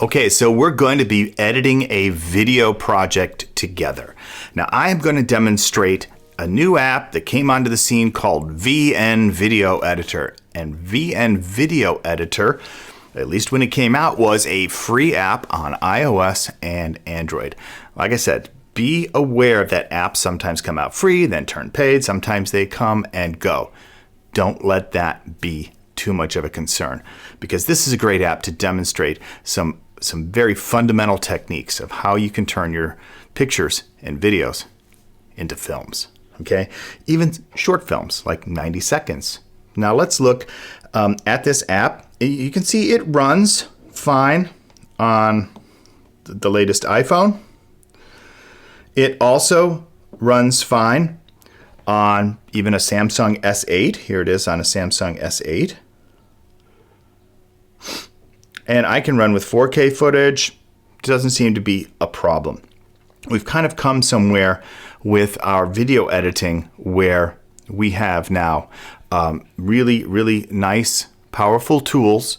Okay, so we're going to be editing a video project together. Now, I am going to demonstrate a new app that came onto the scene called VN Video Editor. And VN Video Editor, at least when it came out, was a free app on iOS and Android. Like I said, be aware that apps sometimes come out free, then turn paid. Sometimes they come and go. Don't let that be too much of a concern, because this is a great app to demonstrate some very fundamental techniques of how you can turn your pictures and videos into films. Okay, even short films like 90 seconds. Now let's look at this app. You can see it runs fine on the latest iPhone. It also runs fine on even a Samsung S8. Here it is on a Samsung S8. And I can run with 4K footage. Doesn't seem to be a problem. We've kind of come somewhere with our video editing where we have now really nice, powerful tools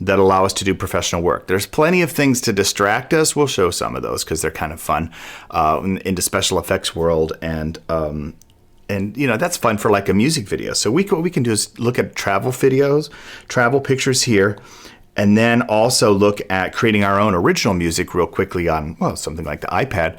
that allow us to do professional work. There's plenty of things to distract us. We'll show some of those because they're kind of fun in the special effects world, and you know, that's fun for like a music video. So what we can do is look at travel videos, travel pictures here, and then also look at creating our own original music real quickly on, well, something like the iPad,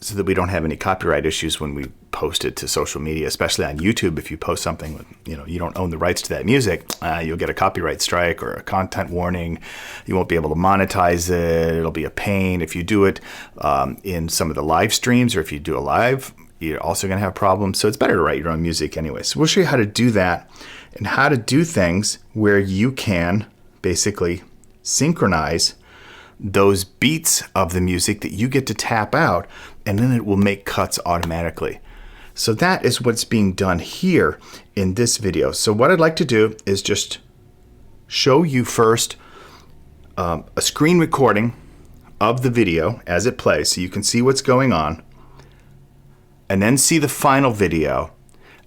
so that we don't have any copyright issues when we post it to social media, especially on YouTube. If you post something with, you don't own the rights to that music, you'll get a copyright strike or a content warning. You won't be able to monetize it. It'll be a pain. If you do it in some of the live streams, or if you do a live, you're also going to have problems. So it's better to write your own music anyway. So we'll show you how to do that and how to do things where you can basically synchronize those beats of the music that you get to tap out, and then it will make cuts automatically. So that is what's being done here in this video. So what I'd like to do is just show you first a screen recording of the video as it plays, so you can see what's going on, and then see the final video.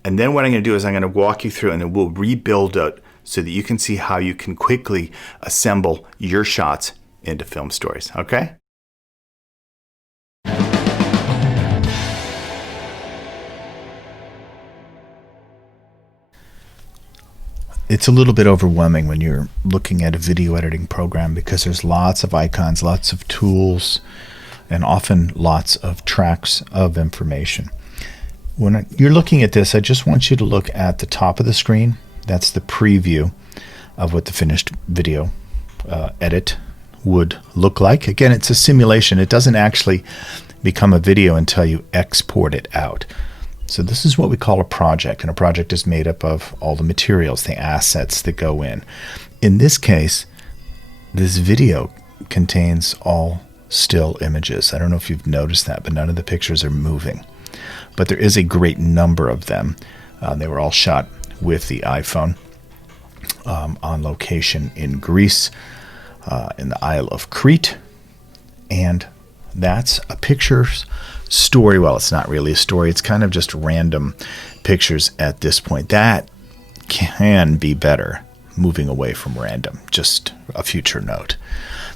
And then what I'm going to do is I'm going to walk you through, and then we'll rebuild it so that you can see how you can quickly assemble your shots into film stories. Okay? It's a little bit overwhelming when you're looking at a video editing program, because there's lots of icons, lots of tools, and often lots of tracks of information. When you're looking at this, I just want you to look at the top of the screen. That's the preview of what the finished video edit would look like. Again, it's a simulation. It doesn't actually become a video until you export it out. So this is what we call a project, and a project is made up of all the materials, the assets that go in. In this case, this video contains all still images. I don't know if you've noticed that, but none of the pictures are moving. But there is a great number of them. They were all shot with the iPhone on location in Greece, in the Isle of Crete. And that's a pictures story. Well, it's not really a story. It's kind of just random pictures at this point. That can be better, moving away from random. Just a future note.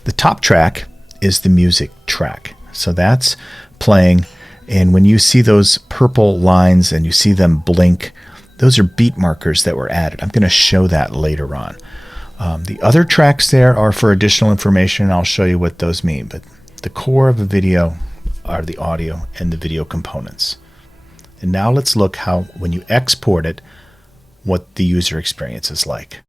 The top track is the music track. So that's playing. And when you see those purple lines and you see them blink, those are beat markers that were added. I'm going to show that later on. The other tracks there are for additional information. I'll show you what those mean. But the core of a video are the audio and the video components. And now let's look how, when you export it, what the user experience is like.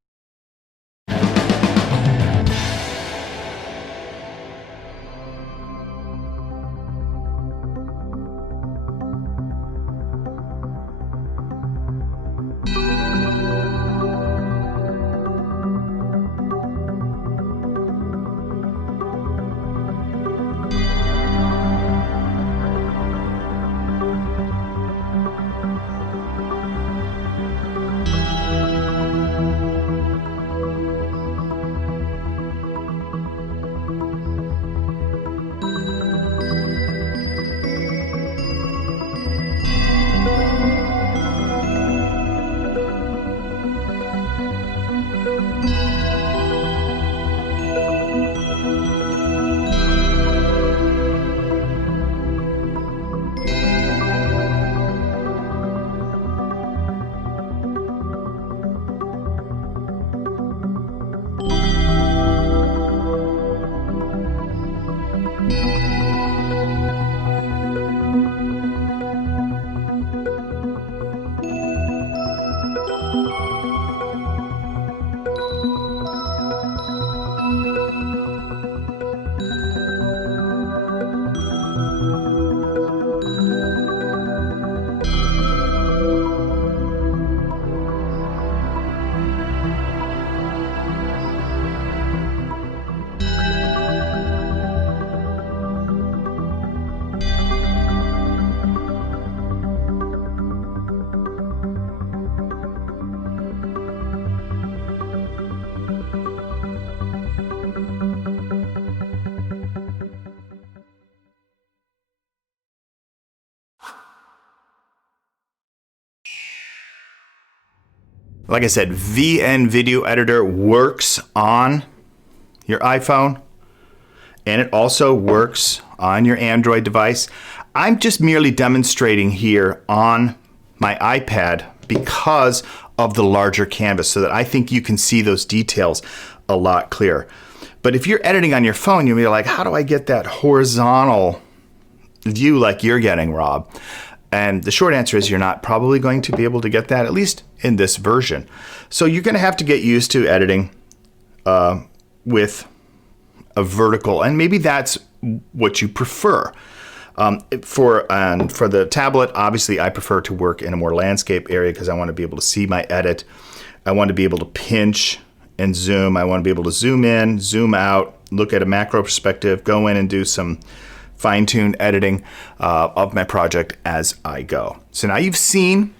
Like I said, VN Video Editor works on your iPhone, and it also works on your Android device. I'm just merely demonstrating here on my iPad because of the larger canvas, so that I think you can see those details a lot clearer. But if you're editing on your phone, you'll be like, how do I get that horizontal view like you're getting, Rob? And the short answer is you're not probably going to be able to get that, at least in this version. So you're going to have to get used to editing with a vertical, and maybe that's what you prefer. For the tablet, obviously I prefer to work in a more landscape area because I want to be able to see my edit. I want to be able to pinch and zoom. I want to be able to zoom in, zoom out, look at a macro perspective, go in and do some fine-tuned editing of my project as I go. So now you've seen,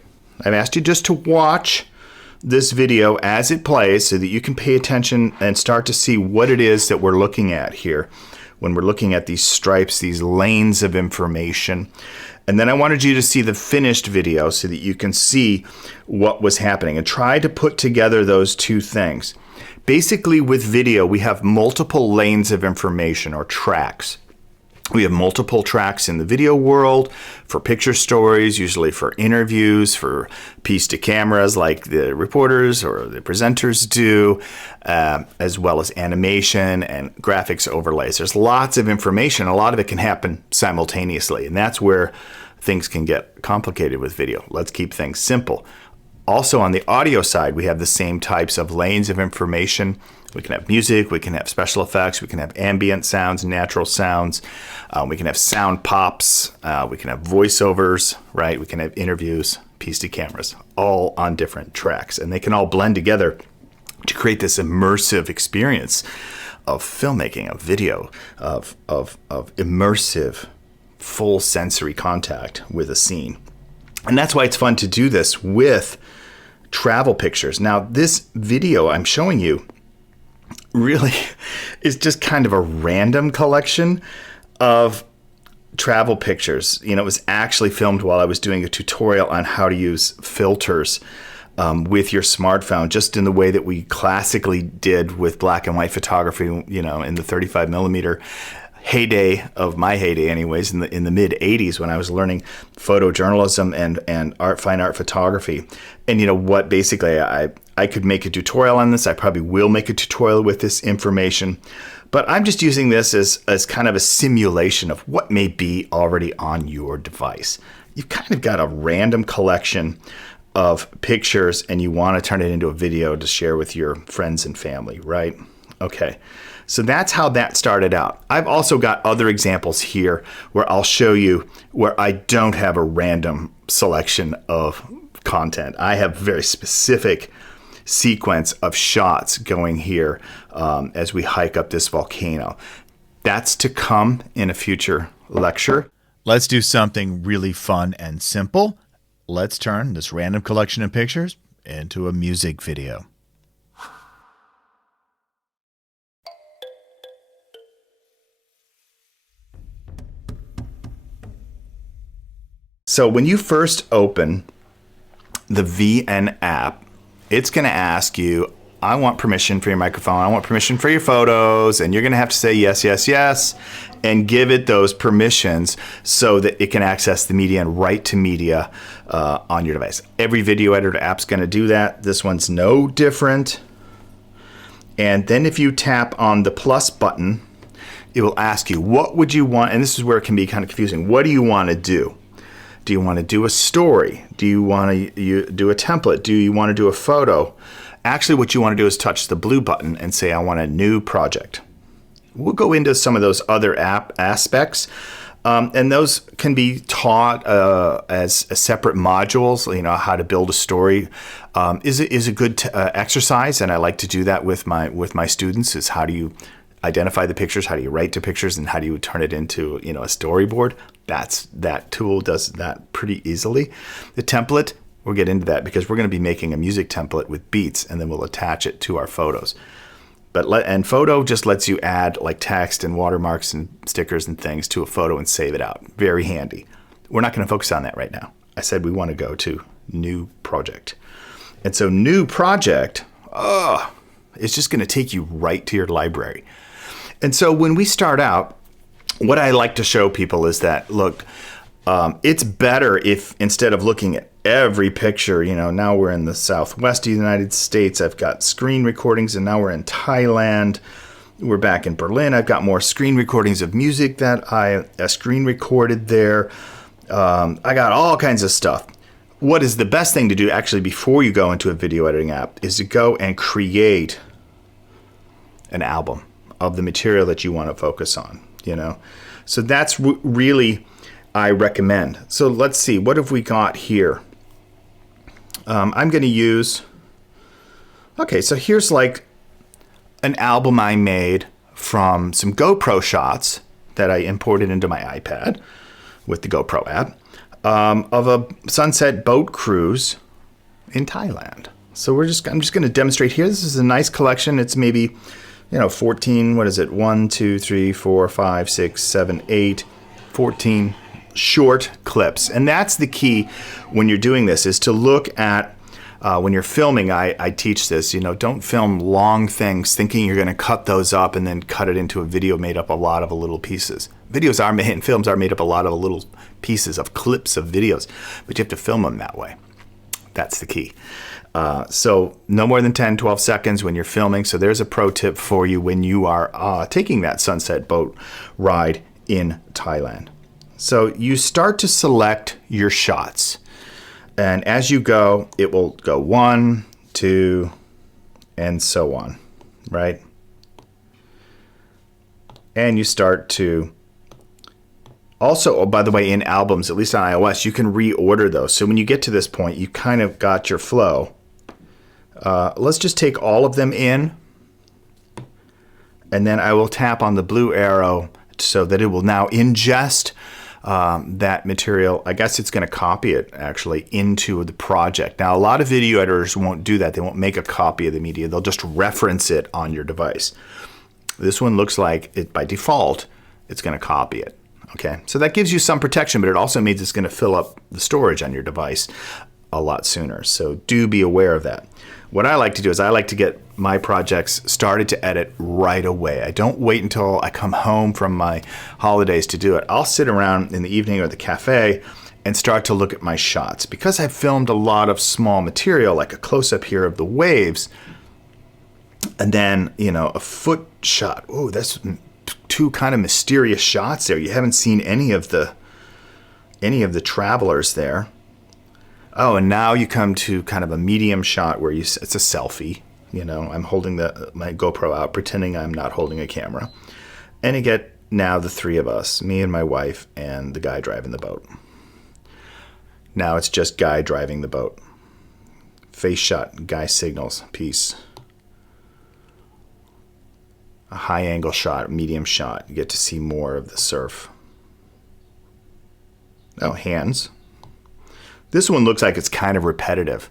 I've asked you just to watch this video as it plays so that you can pay attention and start to see what it is that we're looking at here when we're looking at these stripes, these lanes of information. And then I wanted you to see the finished video so that you can see what was happening and try to put together those two things. Basically, with video, we have multiple lanes of information or tracks. We have multiple tracks in the video world for picture stories, usually for interviews, for piece to cameras like the reporters or the presenters do, as well as animation and graphics overlays. There's lots of information. A lot of it can happen simultaneously, and that's where things can get complicated with video. Let's keep things simple. Also on the audio side, we have the same types of lanes of information. We can have music, we can have special effects, we can have ambient sounds, natural sounds, we can have sound pops, we can have voiceovers, right? We can have interviews, piece to cameras, all on different tracks. And they can all blend together to create this immersive experience of filmmaking, of video, of immersive, full sensory contact with a scene. And that's why it's fun to do this with travel pictures. Now, this video I'm showing you really is just kind of a random collection of travel pictures. You know, it was actually filmed while I was doing a tutorial on how to use filters with your smartphone, just in the way that we classically did with black and white photography, you know, in the 35 millimeter heyday of my heyday anyways, in the mid 80s when I was learning photojournalism and fine art photography. And you know what, basically I could make a tutorial on this. I probably will make a tutorial with this information, but I'm just using this as kind of a simulation of what may be already on your device. You've kind of got a random collection of pictures and you want to turn it into a video to share with your friends and family, right? Okay. So that's how that started out. I've also got other examples here where I'll show you where I don't have a random selection of content. I have very specific sequence of shots going here as we hike up this volcano. That's to come in a future lecture. Let's do something really fun and simple. Let's turn this random collection of pictures into a music video. So when you first open the VN app, it's going to ask you, I want permission for your microphone, I want permission for your photos, and you're going to have to say yes, yes, yes, and give it those permissions so that it can access the media and write to media on your device. Every video editor app's going to do that. This one's no different. And then if you tap on the plus button, it will ask you, what would you want? And this is where it can be kind of confusing. What do you want to do? Do you want to do a story? Do you want to do a template? Do you want to do a photo? Actually, what you want to do is touch the blue button and say, I want a new project. We'll go into some of those other aspects, and those can be taught as separate modules. You know, how to build a story is a good exercise, and I like to do that with my students. Is how do you identify the pictures, how do you write to pictures, and how do you turn it into, you know, a storyboard? That tool does that pretty easily. The template, we'll get into that because we're going to be making a music template with beats, and then we'll attach it to our photos. And photo just lets you add like text and watermarks and stickers and things to a photo and save it out. Very handy. We're not going to focus on that right now. I said we want to go to new project. And so new project, it's just going to take you right to your library. And so when we start out, what I like to show people is that, look, it's better if instead of looking at every picture, now we're in the Southwest of the United States, I've got screen recordings, and now we're in Thailand. We're back in Berlin. I've got more screen recordings of music that I screen recorded there. I got all kinds of stuff. What is the best thing to do actually before you go into a video editing app is to go and create an album of the material that you want to focus on, So that's really, I recommend. So let's see, what have we got here? I'm going to use, so here's like an album I made from some GoPro shots that I imported into my iPad with the GoPro app of a sunset boat cruise in Thailand. So I'm just going to demonstrate here. This is a nice collection. It's maybe 14, 1, 2, 3, 4, 5, 6, 7, 8, 14 short clips. And that's the key when you're doing this, is to look at, when you're filming, I teach this, don't film long things thinking you're going to cut those up and then cut it into a video made up a lot of little pieces. Videos are made, and films are made up a lot of little pieces of clips of videos, but you have to film them that way. That's the key. So no more than 10, 12 seconds when you're filming. So there's a pro tip for you when you are taking that sunset boat ride in Thailand. So you start to select your shots. And as you go, it will go 1, 2, and so on, right? And you start to also, by the way, in albums, at least on iOS, you can reorder those. So when you get to this point, you kind of got your flow. Let's just take all of them in, and then I will tap on the blue arrow so that it will now ingest that material. I guess it's going to copy it actually into the project. Now, a lot of video editors won't do that. They won't make a copy of the media. They'll just reference it on your device. This one looks like it by default, it's going to copy it. Okay, so that gives you some protection, but it also means it's going to fill up the storage on your device a lot sooner. So do be aware of that. What I like to do is I like to get my projects started to edit right away. I don't wait until I come home from my holidays to do it. I'll sit around in the evening or the cafe and start to look at my shots. Because I've filmed a lot of small material, like a close-up here of the waves, and then, a foot shot. Oh, that's two kind of mysterious shots there. You haven't seen any of the travelers there. Oh, and now you come to kind of a medium shot where it's a selfie. I'm holding my GoPro out, pretending I'm not holding a camera. And you get now the three of us, me and my wife and the guy driving the boat. Now it's just guy driving the boat. Face shot, guy signals, peace. A high angle shot, medium shot. You get to see more of the surf. Oh, hands. This one looks like it's kind of repetitive.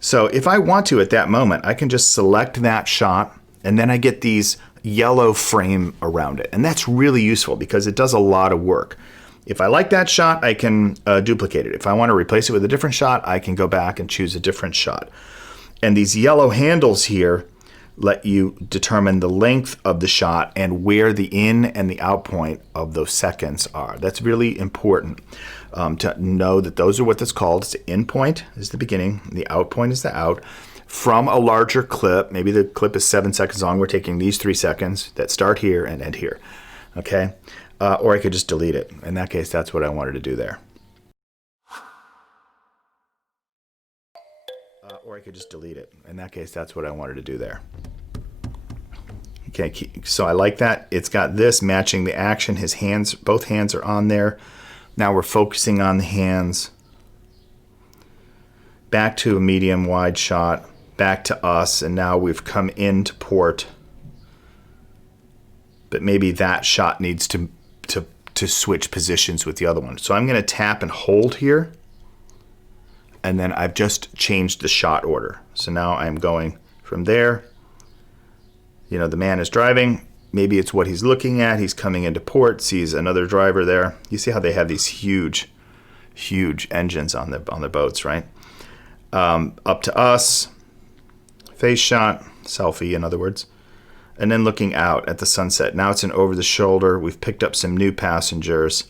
So if I want to at that moment, I can just select that shot, and then I get these yellow frame around it. And that's really useful because it does a lot of work. If I like that shot, I can duplicate it. If I want to replace it with a different shot, I can go back and choose a different shot. And these yellow handles here let you determine the length of the shot and where the in and the out point of those seconds are. That's really important to know that those are what that's called. It's the in point is the beginning, the out point is the out. From a larger clip, maybe the clip is 7 seconds long, we're taking these 3 seconds that start here and end here, okay? Or I could just delete it. In that case, that's what I wanted to do there. Or I could just delete it. In that case, that's what I wanted to do there. Okay, so I like that. It's got this matching the action. His hands, both hands are on there. Now we're focusing on the hands. Back to a medium wide shot. Back to us, and now we've come into port. But maybe that shot needs to switch positions with the other one. So I'm going to tap and hold here. And then I've just changed the shot order. So now I'm going from there. The man is driving. Maybe it's what he's looking at. He's coming into port, sees another driver there. You see how they have these huge engines on the boats, right? up to us, face shot, selfie in other words, and then looking out at the sunset. Now it's an over the shoulder. We've picked up some new passengers,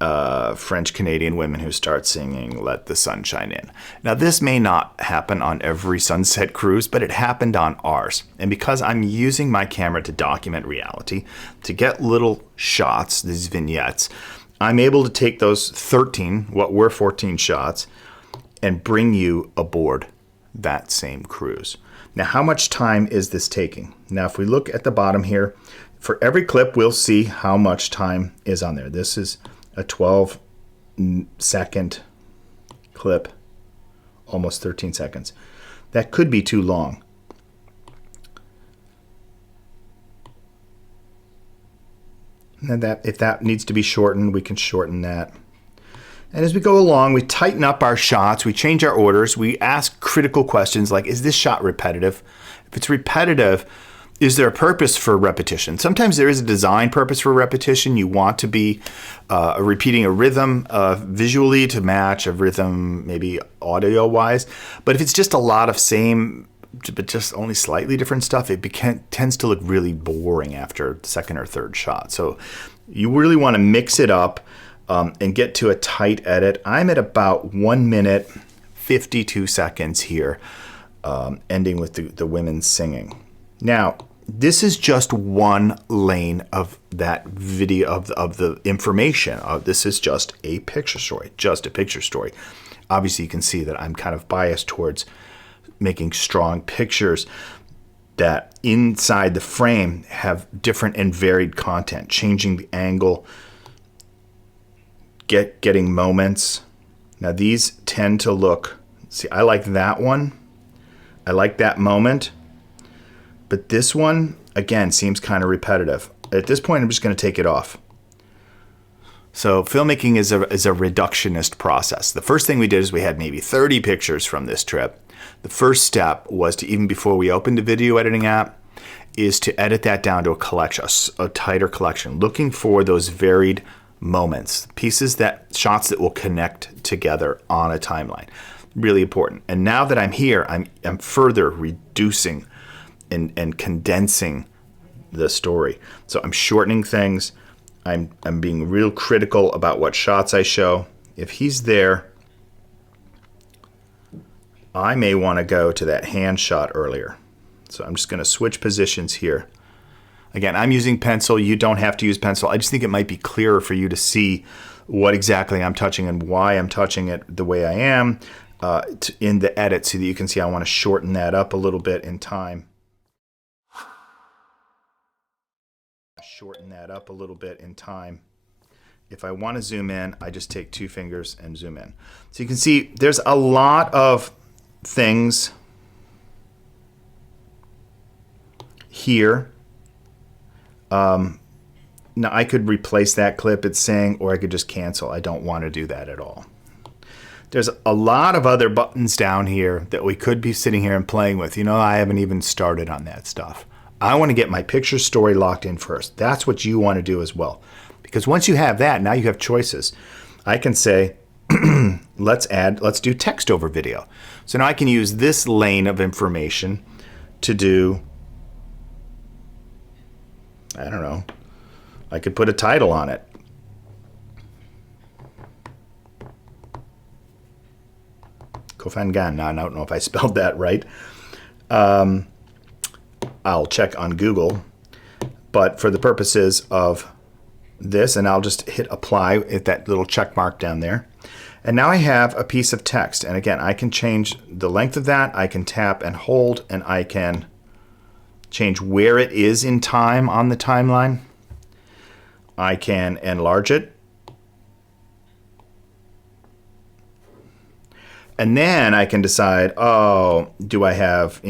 French-Canadian women who start singing Let the Sun Shine In. Now this may not happen on every sunset cruise, but it happened on ours. And because I'm using my camera to document reality, to get little shots, these vignettes, I'm able to take those 13, what were 14 shots, and bring you aboard that same cruise. Now, how much time is this taking? Now, if we look at the bottom here, for every clip, we'll see how much time is on there. This is a 12-second clip, almost 13 seconds. That could be too long. And if that needs to be shortened, we can shorten that. And as we go along, we tighten up our shots, we change our orders, we ask critical questions like, is this shot repetitive? If it's repetitive, is there a purpose for repetition? Sometimes there is a design purpose for repetition. You want to be repeating a rhythm visually to match a rhythm, maybe audio-wise. But if it's just a lot of same, but just only slightly different stuff, it tends to look really boring after the second or third shot. So you really want to mix it up and get to a tight edit. I'm at about 1 minute, 52 seconds here, ending with the women singing. Now, this is just one lane of that video of the information. This is just a picture story, Obviously, you can see that I'm kind of biased towards making strong pictures that inside the frame have different and varied content, changing the angle, getting moments. Now, these tend to look, see, I like that one. I like that moment. But this one, again, seems kind of repetitive. At this point, I'm just going to take it off. So filmmaking is a reductionist process. The first thing we did is we had maybe 30 pictures from this trip. The first step was to, even before we opened the video editing app, is to edit that down to a collection, a tighter collection, looking for those varied moments, shots that will connect together on a timeline. Really important. And now that I'm here, I'm further reducing and condensing the story. So I'm shortening things. I'm being real critical about what shots I show. If he's there, I may want to go to that hand shot earlier. So I'm just going to switch positions here. Again, I'm using pencil. You don't have to use pencil. I just think it might be clearer for you to see what exactly I'm touching and why I'm touching it the way I am in the edit, so that you can see I want to shorten that up a little bit in time. If I want to zoom in, I just take 2 fingers and zoom in. So you can see there's a lot of things here. Now I could replace that clip it's saying, or I could just cancel. I don't want to do that at all. There's a lot of other buttons down here that we could be sitting here and playing with. I haven't even started on that stuff. I want to get my picture story locked in first. That's what you want to do as well. Because once you have that, now you have choices. I can say, let's do text over video. So now I can use this lane of information to do, I don't know, I could put a title on it. Kofangan. Now, I don't know if I spelled that right. I'll check on Google. But for the purposes of this, and I'll just hit apply at that little check mark down there. And now I have a piece of text. And again, I can change the length of that. I can tap and hold, and I can change where it is in time on the timeline. I can enlarge it. And then I can decide, do I have,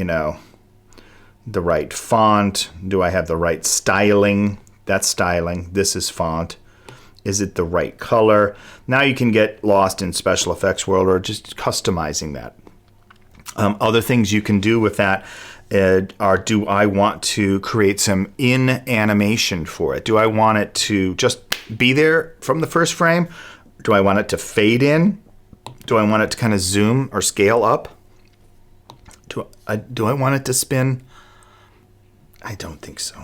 the right font? Do I have the right styling? That's styling. This is font. Is it the right color? Now you can get lost in special effects world or just customizing that. Other things you can do with that are, do I want to create some in animation for it? Do I want it to just be there from the first frame? Do I want it to fade in? Do I want it to kind of zoom or scale up? Do I want it to spin? I don't think so.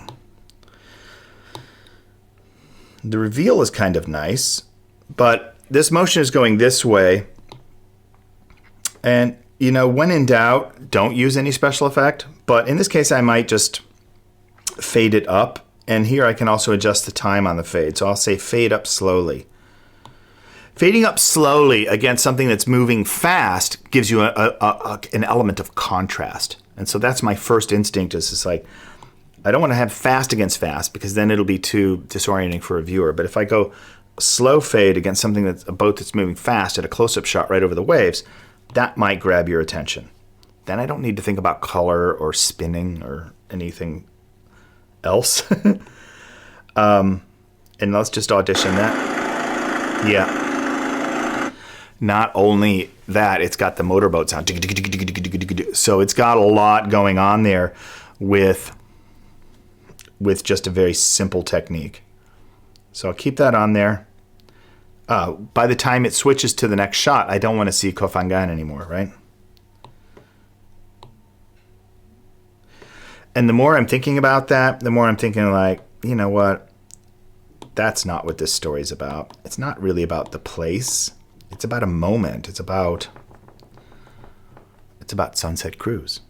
The reveal is kind of nice, but this motion is going this way. And, you know, when in doubt, don't use any special effect. But in this case, I might just fade it up. And here I can also adjust the time on the fade. So I'll say fade up slowly. Fading up slowly against something that's moving fast gives you an element of contrast. And so that's my first instinct, is it's like, I don't want to have fast against fast because then it'll be too disorienting for a viewer. But if I go slow fade against something that's a boat that's moving fast at a close-up shot right over the waves, that might grab your attention. Then I don't need to think about color or spinning or anything else. And let's just audition that. Yeah. Not only that, it's got the motorboat sound. So it's got a lot going on there with just a very simple technique. So I'll keep that on there. By the time it switches to the next shot, I don't want to see Kofangan anymore, right? And the more I'm thinking about that, the more I'm thinking like, you know what? That's not what this story's about. It's not really about the place. It's about a moment. It's about Sunset Cruise.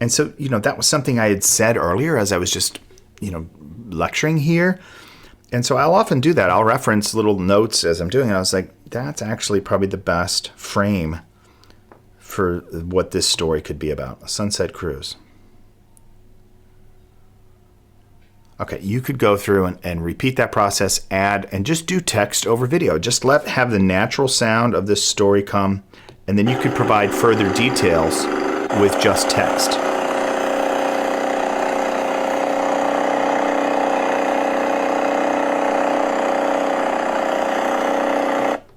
And so, you know, that was something I had said earlier as I was just, you know, lecturing here. And so I'll often do that. I'll reference little notes as I'm doing it. I was like, that's actually probably the best frame for what this story could be about. A Sunset Cruise. Okay, you could go through and repeat that process, add, and just do text over video. Just have the natural sound of this story come, and then you could provide further details with just text.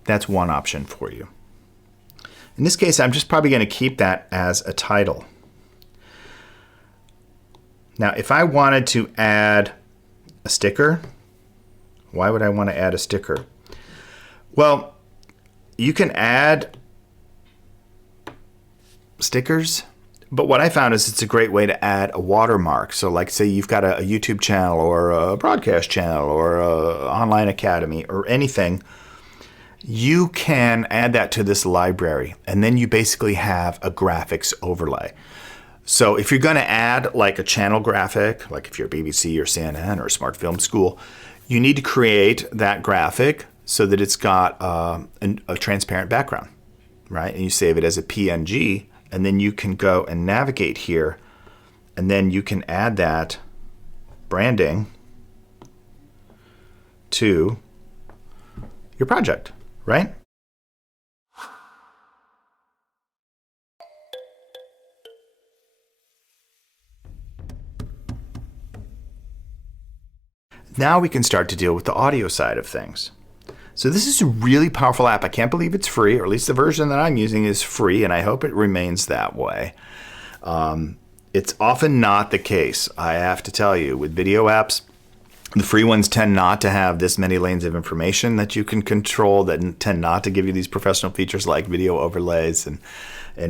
That's one option for you. In this case, I'm just probably going to keep that as a title. Now, if I wanted to add a sticker, why would I want to add a sticker? Well, you can add stickers, but what I found is it's a great way to add a watermark. So like say you've got a YouTube channel or a broadcast channel or a online academy or anything, you can add that to this library, and then you basically have a graphics overlay. So if you're going to add like a channel graphic, like if you're BBC or CNN or Smart Film School, you need to create that graphic so that it's got a transparent background, right? And you save it as a PNG, and then you can go and navigate here, and then you can add that branding to your project, right? Now we can start to deal with the audio side of things. So this is a really powerful app. I can't believe it's free, or at least the version that I'm using is free, and I hope it remains that way. It's often not the case, I have to tell you. With video apps, the free ones tend not to have this many lanes of information that you can control, that tend not to give you these professional features like video overlays and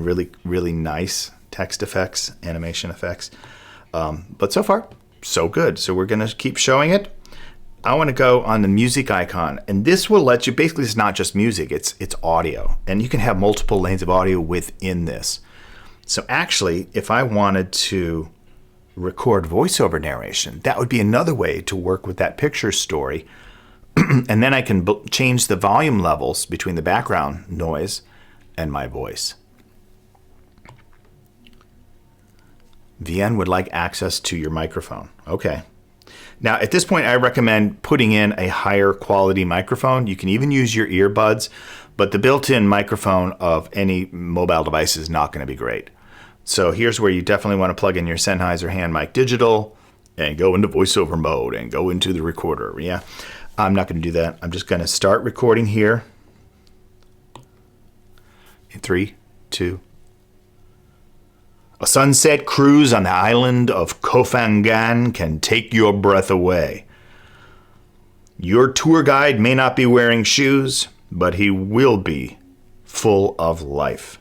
really, really nice text effects, animation effects. But so far, so good. So we're going to keep showing it. I want to go on the music icon, and this will let you, basically it's not just music, it's audio, and you can have multiple lanes of audio within this. So actually, if I wanted to record voiceover narration, that would be another way to work with that picture story. And then I can change the volume levels between the background noise and my voice. VN would like access to your microphone. Okay. Now, at this point, I recommend putting in a higher quality microphone. You can even use your earbuds, but the built-in microphone of any mobile device is not going to be great. So here's where you definitely want to plug in your Sennheiser Hand Mic Digital and go into voiceover mode and go into the recorder. Yeah, I'm not going to do that. I'm just going to start recording here. In 3, 2. A sunset cruise on the island of Kofangan can take your breath away. Your tour guide may not be wearing shoes, but he will be full of life.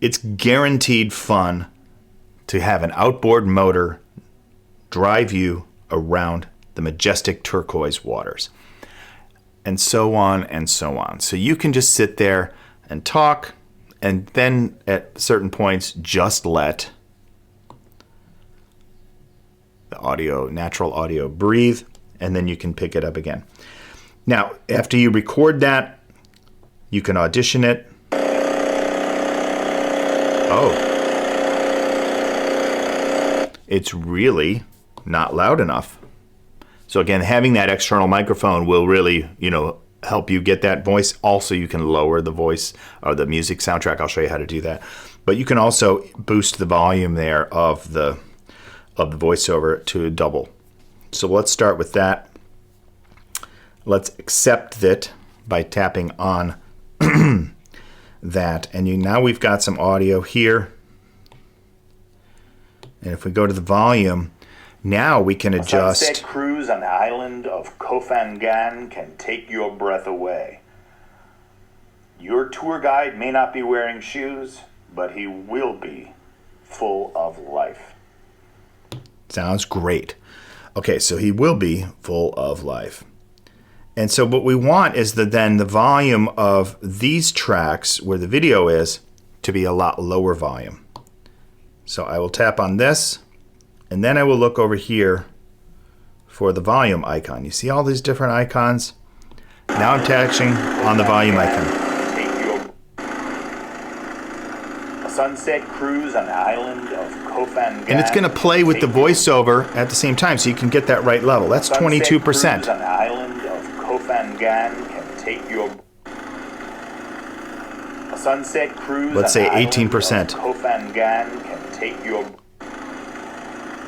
It's guaranteed fun to have an outboard motor drive you around the majestic turquoise waters. And so on and so on. So you can just sit there and talk, and then at certain points just let the natural audio breathe, and then you can pick it up again. Now, after you record that, you can audition it. Oh. It's really not loud enough. So again, having that external microphone will really, help you get that voice. Also, you can lower the voice or the music soundtrack. I'll show you how to do that. But you can also boost the volume there of the voiceover to double. So let's start with that. Let's accept it by tapping on that. And now we've got some audio here. And if we go to the volume, now we can adjust. A sunset cruise on the island of Kofangan can take your breath away. Your tour guide may not be wearing shoes, but he will be full of life. Sounds great. Okay, so he will be full of life. And so what we want is then the volume of these tracks where the video is to be a lot lower volume. So I will tap on this, and then I will look over here for the volume icon. You see all these different icons? Now I'm touching on the volume icon. A sunset cruise on the island of Kofangan. And it's going to play with the voiceover at the same time, so you can get that right level. That's 22%. Cruise on the island of Kofangan can take your... A sunset cruise. Let's say 18%. Kofangan can take your...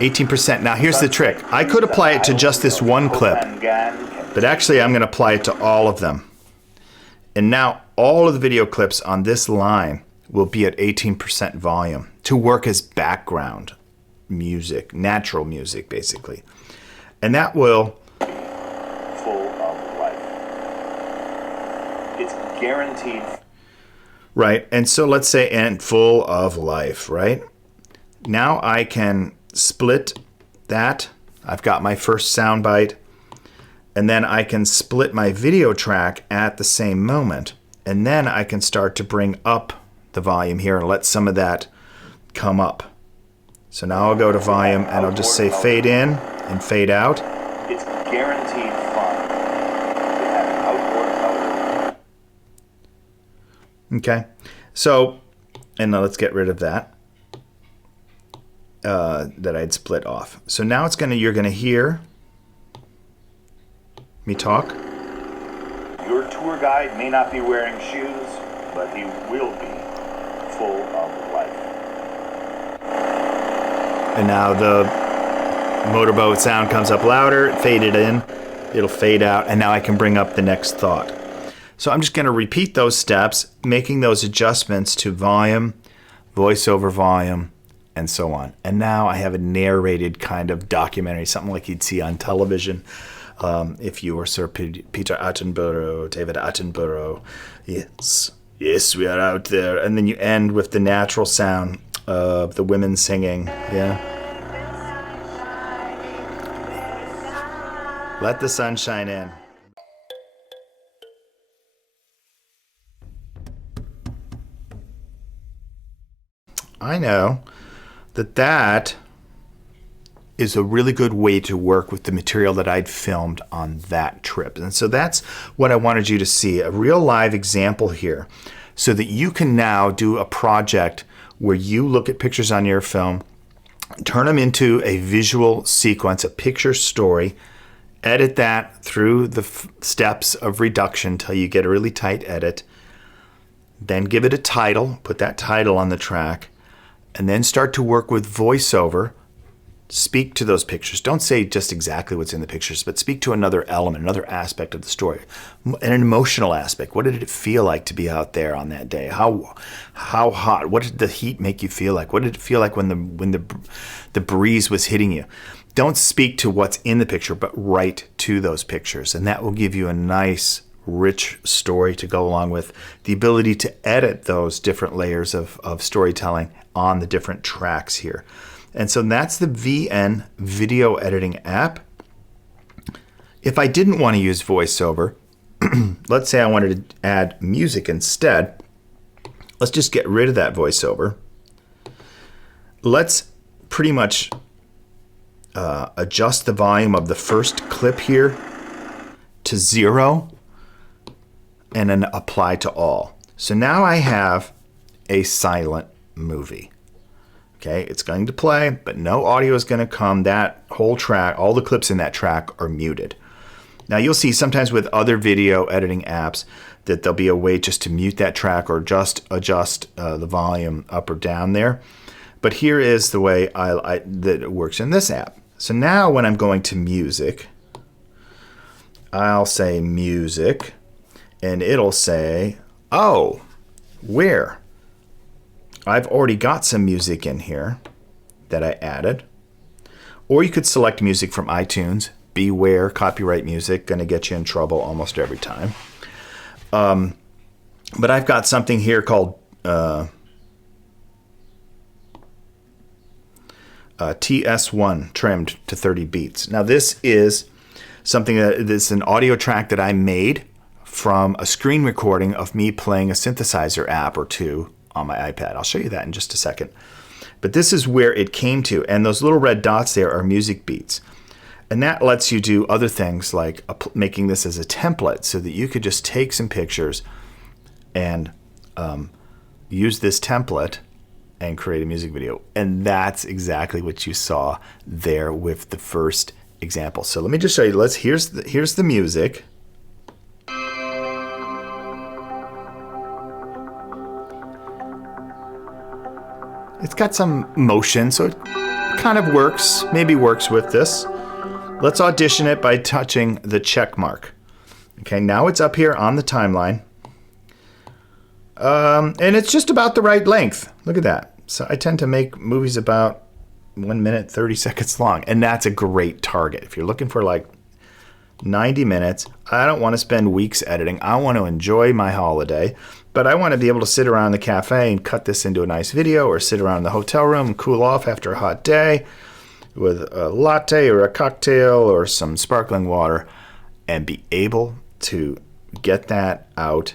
18%. Now here's the trick. I could apply it to just this one clip, but actually I'm going to apply it to all of them. And now all of the video clips on this line will be at 18% volume to work as background music, natural music basically. And that will... Full of life. It's guaranteed. Right, and so let's say, and full of life, right? Now I can split that. I've got my first soundbite, and then I can split my video track at the same moment, and then I can start to bring up the volume here and let some of that come up. So now I'll go to volume and I'll just say fade in and fade out. It's guaranteed fun to have an outboard motor. Okay, so, and now let's get rid of that. That I'd split off. So now you're gonna hear me talk. Your tour guide may not be wearing shoes, but he will be full of life. And now the motorboat sound comes up louder, faded in, it'll fade out, and now I can bring up the next thought. So I'm just gonna repeat those steps, making those adjustments to volume, voiceover volume, and so on. And now I have a narrated kind of documentary, something like you'd see on television if you were Sir Peter Attenborough, David Attenborough. Yes, we are out there. And then you end with the natural sound of the women singing. Yeah. Let the sun shine in. I know that is a really good way to work with the material that I'd filmed on that trip. And so that's what I wanted you to see, a real live example here, so that you can now do a project where you look at pictures on your film, turn them into a visual sequence, a picture story, edit that through the steps of reduction till you get a really tight edit, then give it a title, put that title on the track, and then start to work with voiceover. Speak to those pictures. Don't say just exactly what's in the pictures, but speak to another element, another aspect of the story, an emotional aspect. What did it feel like to be out there on that day? How hot? What did the heat make you feel like? What did it feel like when the breeze was hitting you? don't speak to what's in the picture, but write to those pictures. And that will give you a nice, rich story to go along with the ability to edit those different layers of storytelling on the different tracks here. And so that's the VN video editing app. If I didn't want to use VoiceOver, let's say I wanted to add music instead, let's just get rid of that VoiceOver. Let's pretty much adjust the volume of the first clip here to 0 and then apply to all. So now I have a silent movie. Okay, it's going to play, but no audio is going to come. That whole track, all the clips in that track are muted. Now you'll see sometimes with other video editing apps that there'll be a way just to mute that track or just adjust the volume up or down there. But here is the way that it works in this app. So now when I'm going to music, I'll say music, and it'll say, oh, where? I've already got some music in here that I added. Or you could select music from iTunes. Beware, copyright music, going to get you in trouble almost every time. But I've got something here called TS1 trimmed to 30 beats. Now this is something that is an audio track that I made from a screen recording of me playing a synthesizer app or two on my iPad. I'll show you that in just a second. But this is where it came to, and those little red dots there are music beats. And that lets you do other things like making this as a template so that you could just take some pictures and use this template and create a music video. And that's exactly what you saw there with the first example. So let me just show you. Here's the music. It's got some motion, so it kind of works, maybe works with this. Let's audition it by touching the check mark. Okay, now it's up here on the timeline. And it's just about the right length. Look at that. So I tend to make movies about 1 minute, 30 seconds long. And that's a great target. If you're looking for like 90 minutes, I don't want to spend weeks editing. I want to enjoy my holiday. But I want to be able to sit around the cafe and cut this into a nice video, or sit around the hotel room and cool off after a hot day with a latte or a cocktail or some sparkling water and be able to get that out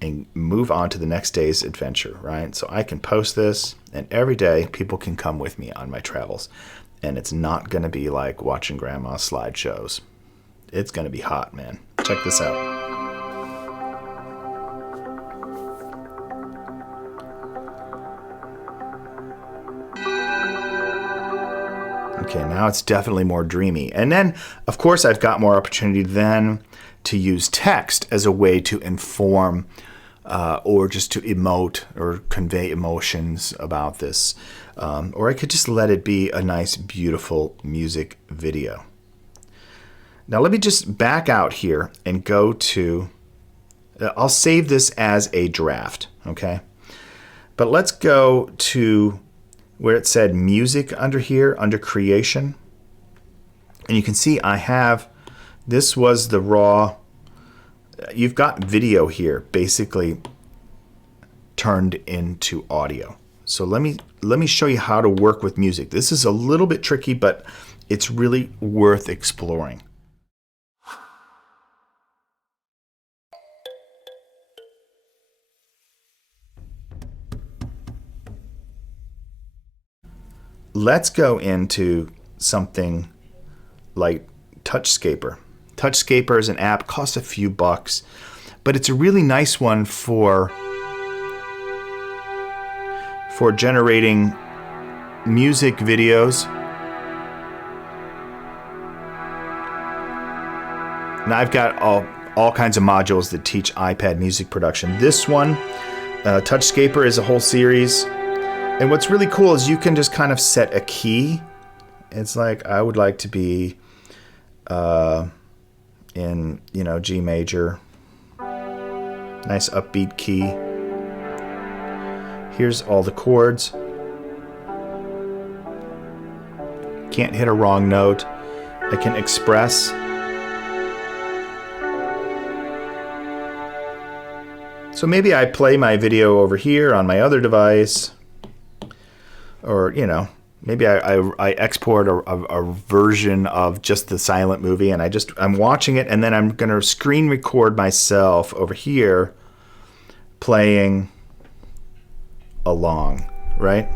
and move on to the next day's adventure, right? So I can post this, and every day people can come with me on my travels. And it's not going to be like watching grandma's slideshows. It's going to be hot, man. Check this out. Okay, now it's definitely more dreamy. And then, of course, I've got more opportunity then to use text as a way to inform or just to emote or convey emotions about this. Or I could just let it be a nice, beautiful music video. Now let me just back out here and go to, I'll save this as a draft, okay? But let's go to where it said music under here, under creation. And you can see I have, this was the raw, you've got video here basically turned into audio. So let me show you how to work with music. This is a little bit tricky, but it's really worth exploring. Let's go into something like Touchscaper. Touchscaper is an app, costs a few bucks, but it's a really nice one for generating music videos. Now I've got all kinds of modules that teach iPad music production. This one, Touchscaper, is a whole series. And what's really cool is you can just kind of set a key. It's like, I would like to be in, G major. Nice upbeat key. Here's all the chords. can't hit a wrong note. I can express. So maybe I play my video over here on my other device, or, you know, maybe I export a version of just the silent movie, and I'm watching it, and then I'm going to screen record myself over here playing along, right?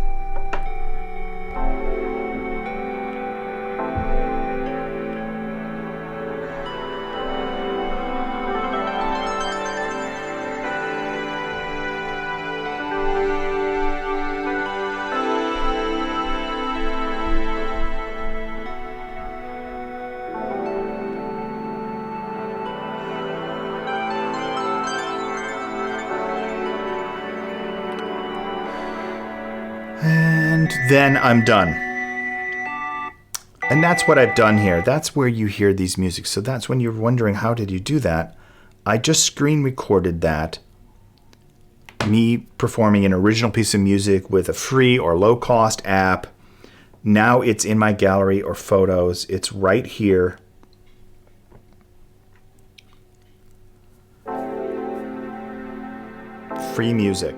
And then I'm done. And that's what I've done here. That's where you hear these music. So that's when you're wondering, how did you do that? I just screen recorded that. Me performing an original piece of music with a free or low-cost app. Now it's in my gallery or photos. It's right here. Free music.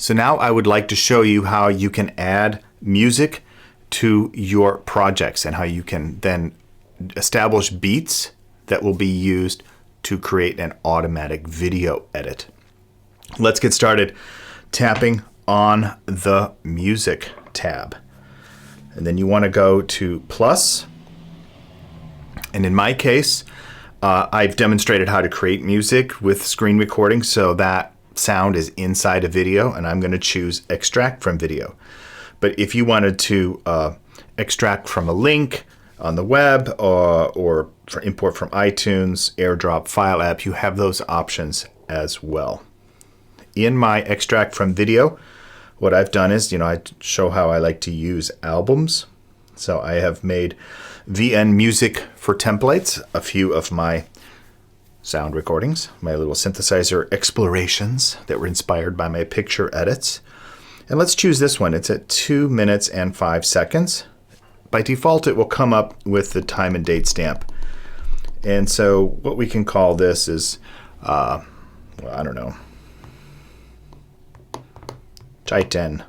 So now I would like to show you how you can add music to your projects and how you can then establish beats that will be used to create an automatic video edit. Let's get started tapping on the Music tab. And then you want to go to plus. And in my case, I've demonstrated how to create music with screen recording, so that sound is inside a video, and I'm going to choose extract from video. But if you wanted to extract from a link on the web or for import from iTunes, AirDrop, File app, you have those options as well. In my extract from video, what I've done is, I show how I like to use albums. So I have made VN Music for templates, a few of my sound recordings, my little synthesizer explorations that were inspired by my picture edits. And let's choose this one. It's at 2 minutes and 5 seconds. By default, it will come up with the time and date stamp. And so what we can call this is, well, I don't know, Chai 10.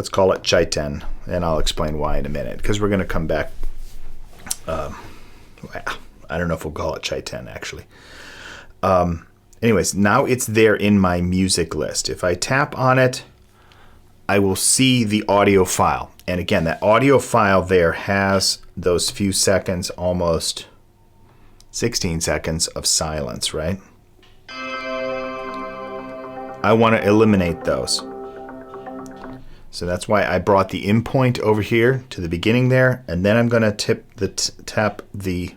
let's call it Chaiten, and I'll explain why in a minute, because we're going to come back. I don't know if we'll call it Chaiten, actually. Anyways, now it's there in my music list. If I tap on it, I will see the audio file. And again, that audio file there has those few seconds, almost 16 seconds of silence, right? I want to eliminate those. So that's why I brought the in point over here to the beginning there, and then I'm going to tap the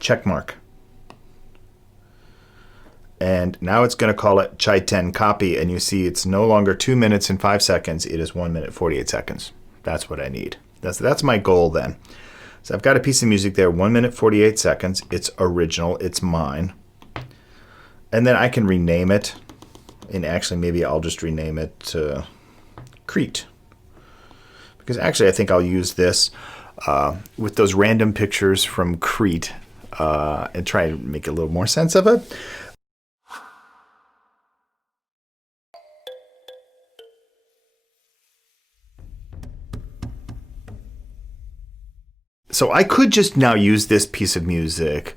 check mark. And now it's going to call it Chaiten copy, and you see it's no longer 2 minutes and 5 seconds. It is 1 minute 48 seconds. That's what I need. That's my goal then. So I've got a piece of music there, 1 minute 48 seconds. It's original. It's mine. And then I can rename it. And actually, maybe I'll just rename it to Crete. Because actually, I think I'll use this with those random pictures from Crete and try to make a little more sense of it. So I could just now use this piece of music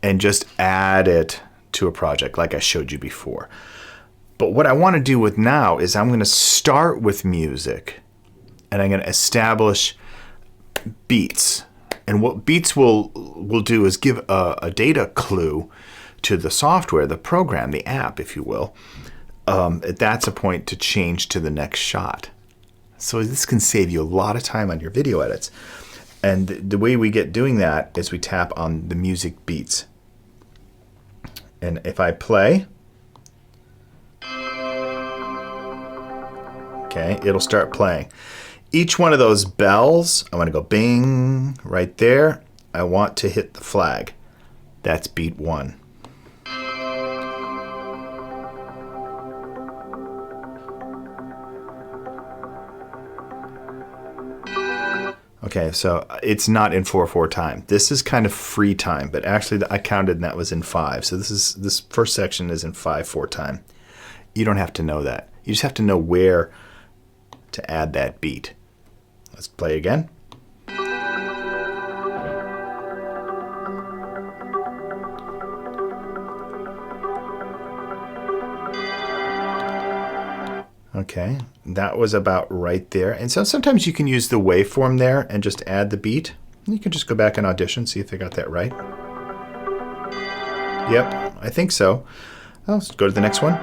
and just add it to a project like I showed you before. But what I want to do with now is I'm going to start with music and I'm going to establish beats. And what beats will do is give a data clue to the software, the program, the app, if you will. That's a point to change to the next shot. So this can save you a lot of time on your video edits. And the way we get doing that is we tap on the music beats. And if I play, okay, it'll start playing. Each one of those bells, I want to go bing right there. I want to hit the flag. That's beat 1. Okay, so it's not in 4/4 time. This is kind of free time, but actually I counted and that was in 5. So this first section is in 5/4 time. You don't have to know that. You just have to know where to add that beat. Let's play again. Okay, that was about right there. And so sometimes you can use the waveform there and just add the beat. You can just go back and audition, see if I got that right. Yep, I think so. Let's go to the next one.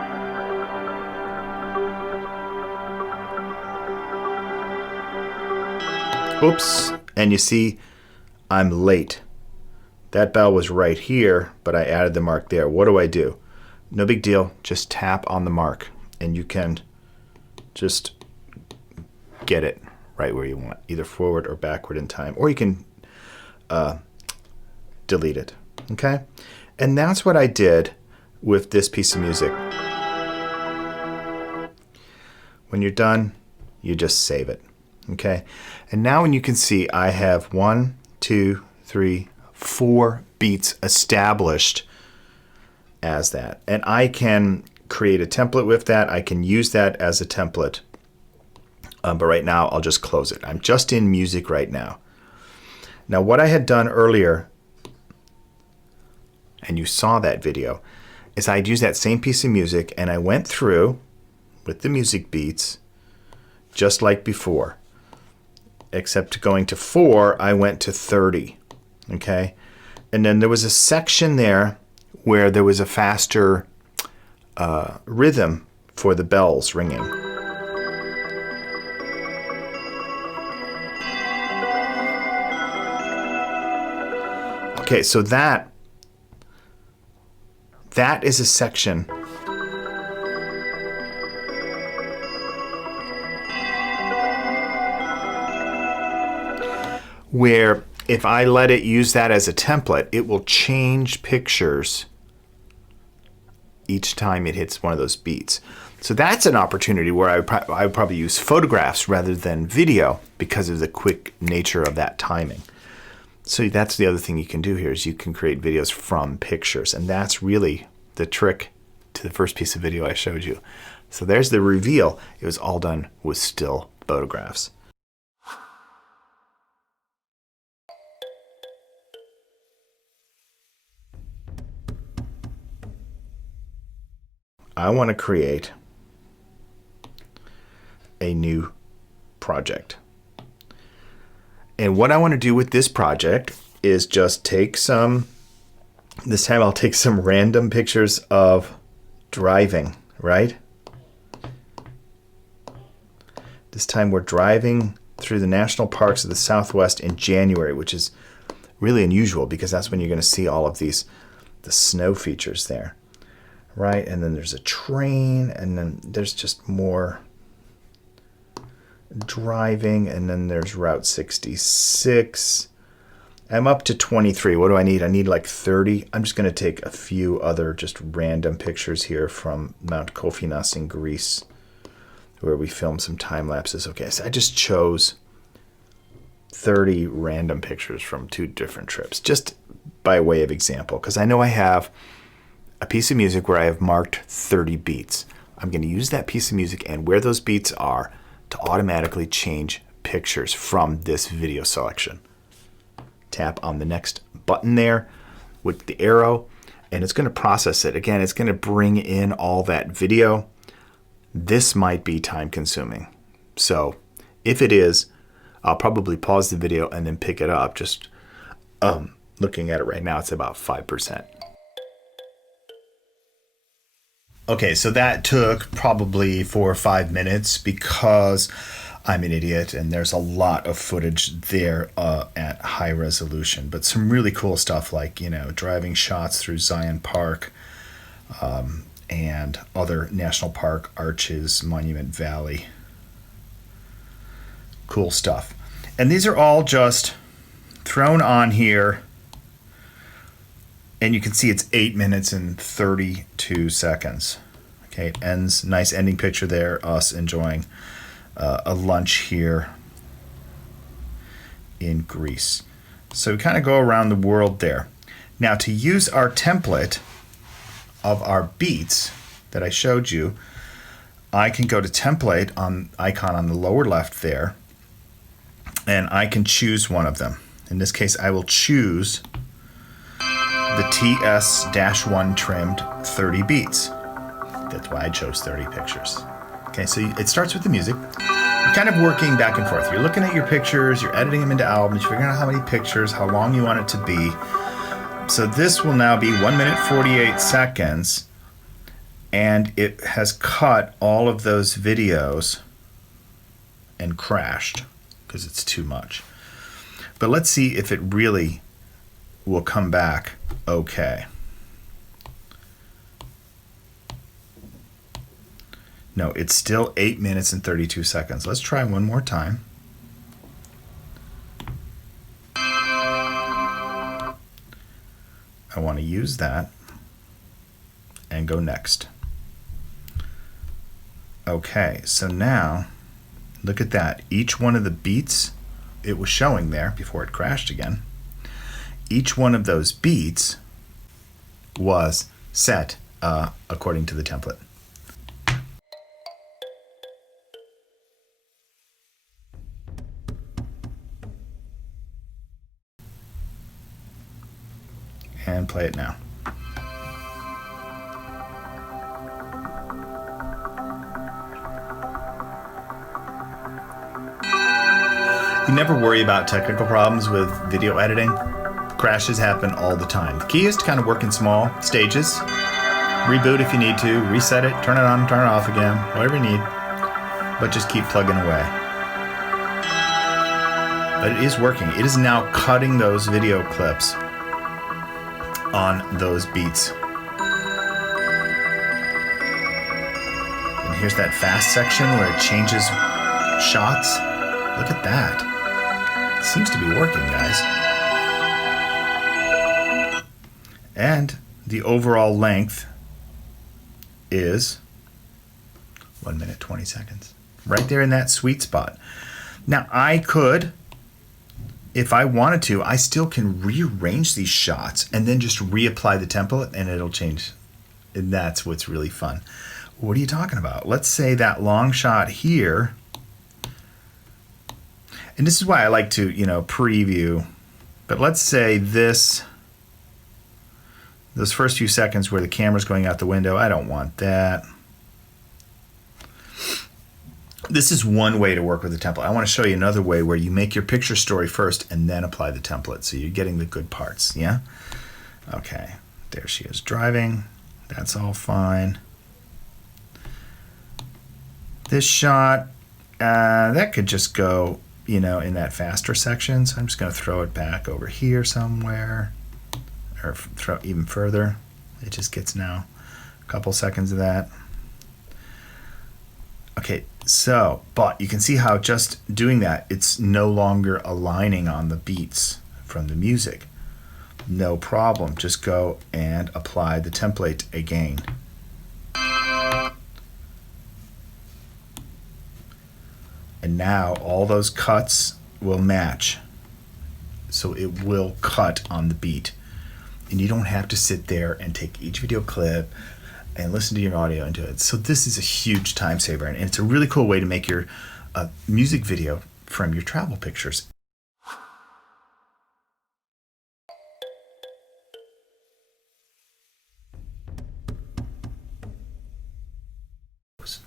Oops, and you see I'm late. That bell was right here, but I added the mark there. What do? No big deal, just tap on the mark and you can just get it right where you want, either forward or backward in time, or you can delete it, okay? And that's what I did with this piece of music. When you're done, you just save it, okay? And now when you can see, I have 1, 2, 3, 4 beats established as that. And I can create a template with that. I can use that as a template. But right now, I'll just close it. I'm just in music right now. Now, what I had done earlier, and you saw that video, is I'd use that same piece of music, and I went through with the music beats, just like before. Except going to 4, I went to 30. Okay? And then there was a section there where there was a faster rhythm for the bells ringing. Okay, so that is a section where if I let it use that as a template, it will change pictures each time it hits one of those beats. So that's an opportunity where I would probably use photographs rather than video because of the quick nature of that timing. So that's the other thing you can do here is you can create videos from pictures. And that's really the trick to the first piece of video I showed you. So there's the reveal. It was all done with still photographs. I want to create a new project. And what I want to do with this project is just take some, this time I'll take some random pictures of driving, right? This time we're driving through the national parks of the Southwest in January, which is really unusual because that's when you're going to see all of these, the snow features there, right? And then there's a train, and then there's just more driving, and then there's Route 66. I'm up to 23. What do I need? I need like 30. I'm just going to take a few other just random pictures here from Mount Kofinas in Greece, where we filmed some time lapses. Okay, so I just chose 30 random pictures from 2 different trips, just by way of example, because I know I have a piece of music where I have marked 30 beats. I'm going to use that piece of music and where those beats are to automatically change pictures from this video selection. Tap on the next button there with the arrow, and it's going to process it. Again, it's going to bring in all that video. This might be time consuming. So if it is, I'll probably pause the video and then pick it up. Just looking at it right now, it's about 5%. Okay, so that took probably 4 or 5 minutes because I'm an idiot and there's a lot of footage there at high resolution, but some really cool stuff like, you know, driving shots through Zion Park and other national park arches, Monument Valley. Cool stuff. And these are all just thrown on here, and you can see it's 8 minutes and 32 seconds. Okay, it ends, nice ending picture there, us enjoying a lunch here in Greece. So we kind of go around the world there. Now to use our template of our beats that I showed you, I can go to template on icon on the lower left there, and I can choose one of them. In this case, I will choose the TS-1 trimmed 30 beats. That's why I chose 30 pictures. Okay, so it starts with the music. You're kind of working back and forth. You're looking at your pictures, you're editing them into albums, you're figuring out how many pictures, how long you want it to be. So this will now be 1 minute 48 seconds, and it has cut all of those videos and crashed because it's too much. But let's see if it really will come back okay. No, it's still 8 minutes and 32 seconds. Let's try one more time. I want to use that and go next. Okay, so now look at that. Each one of the beats it was showing there before it crashed again, each one of those beats was set according to the template. And play it now. You never worry about technical problems with video editing. Crashes happen all the time. The key is to kind of work in small stages. Reboot if you need to, reset it, turn it on, turn it off again, whatever you need. But just keep plugging away. But it is working. It is now cutting those video clips on those beats. And here's that fast section where it changes shots. Look at that. It seems to be working, guys. And the overall length is 1 minute 20 seconds. Right there in that sweet spot. Now I could, if I wanted to, I still can rearrange these shots and then just reapply the template and it'll change. And that's what's really fun. what are you talking about? Let's say that long shot here, and this is why I like to, preview, but let's say those first few seconds where the camera's going out the window, I don't want that. This is one way to work with the template. I want to show you another way where you make your picture story first and then apply the template, so you're getting the good parts, yeah? Okay, there she is driving. That's all fine. This shot, that could just go, in that faster section, so I'm just going to throw it back over here somewhere, or throw even further. It just gets now a couple seconds of that. Okay, so, but you can see how just doing that, it's no longer aligning on the beats from the music. No problem, just go and apply the template again. And now all those cuts will match. So it will cut on the beat. And you don't have to sit there and take each video clip and listen to your audio and do it. So this is a huge time saver, and it's a really cool way to make your music video from your travel pictures.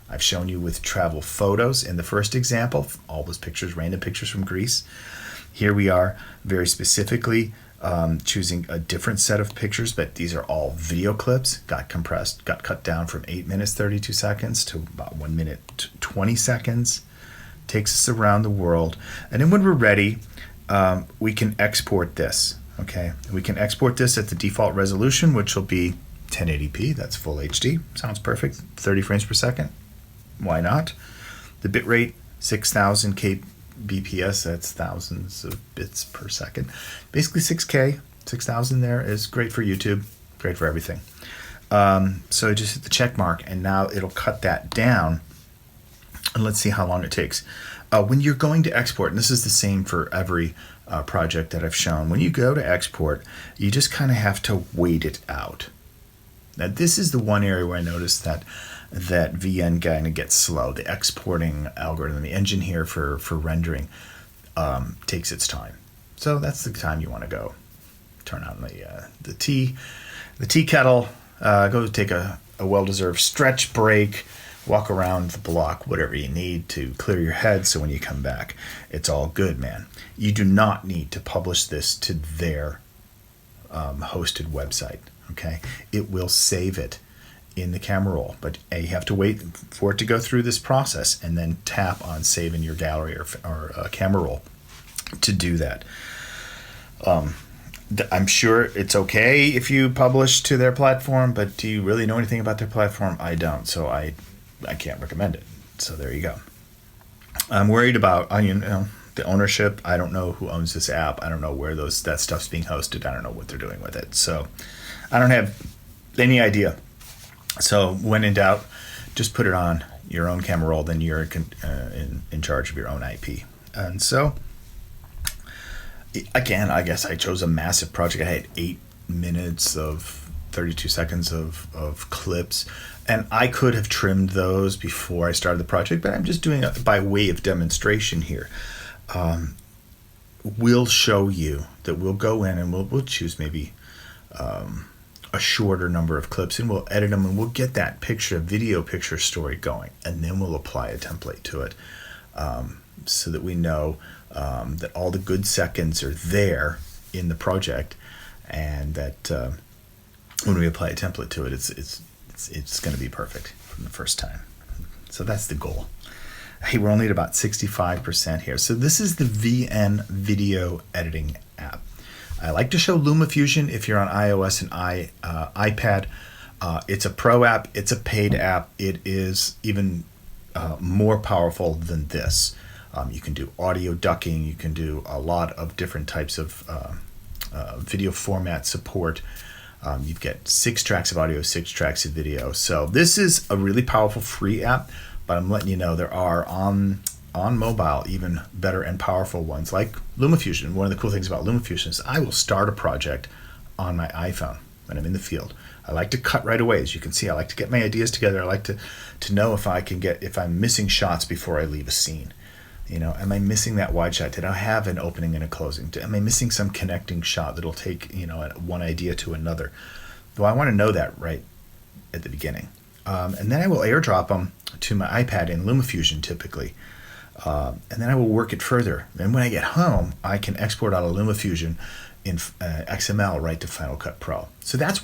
I've shown you with travel photos in the first example, all those pictures, random pictures from Greece. Here we are very specifically choosing a different set of pictures, but these are all video clips, got cut down from 8 minutes 32 seconds to about 1 minute 20 seconds. Takes us around the world, and then when we're ready, we can export this. Okay, we can export this at the default resolution, which will be 1080p. That's full HD. Sounds perfect. 30 frames per second. Why not? The bitrate 6000 kbps. That's thousands of bits per second. Basically 6K, 6000 there is great for YouTube, great for everything. So just hit the check mark, and now it'll cut that down. And let's see how long it takes. When you're going to export, and this is the same for every project that I've shown, when you go to export, you just kind of have to wait it out. Now this is the one area where I noticed that VN kind of gets slow. The exporting algorithm, the engine here for rendering, takes its time. So that's the time you want to go. Turn on the tea kettle, go take a well-deserved stretch break, walk around the block, whatever you need to clear your head, so when you come back, it's all good, man. You do not need to publish this to their hosted website, okay? It will save it in the camera roll, but you have to wait for it to go through this process and then tap on save in your gallery or camera roll to do that. I'm sure it's okay if you publish to their platform, but do you really know anything about their platform? I don't, so I can't recommend it. So there you go. I'm worried about the ownership. I don't know who owns this app. I don't know where that stuff's being hosted. I don't know what they're doing with it. So I don't have any idea. So when in doubt, just put it on your own camera roll. Then you're in charge of your own IP. And so again, I guess I chose a massive project. I had 8 minutes of 32 seconds of clips, and I could have trimmed those before I started the project, but I'm just doing it by way of demonstration here. We'll show you that we'll go in and we'll choose maybe a shorter number of clips, and we'll edit them, and we'll get that video picture story going, and then we'll apply a template to it, so that we know that all the good seconds are there in the project, and that when we apply a template to it, it's going to be perfect from the first time. So that's the goal. Hey, we're only at about 65% here. So this is the VN video editing app. I like to show LumaFusion if you're on iOS and iPad. It's a pro app. It's a paid app. It is even more powerful than this. You can do audio ducking. You can do a lot of different types of video format support. You get 6 tracks of audio, 6 tracks of video. So this is a really powerful free app, but I'm letting you know there are on mobile even better and powerful ones like LumaFusion. One of the cool things about LumaFusion is I will start a project on my iPhone. when I'm in the field. I like to cut right away. As you can see, I like to get my ideas together. I like to know if I'm missing shots before I leave a scene. You know, am I missing that wide shot? Did I have an opening and a closing? Am I missing some connecting shot that'll take, you know, one idea to another? Well, I want to know that right at the beginning. And then I will airdrop them to my iPad in LumaFusion typically. And then I will work it further. And when I get home, I can export out of LumaFusion in XML right to Final Cut Pro. So that's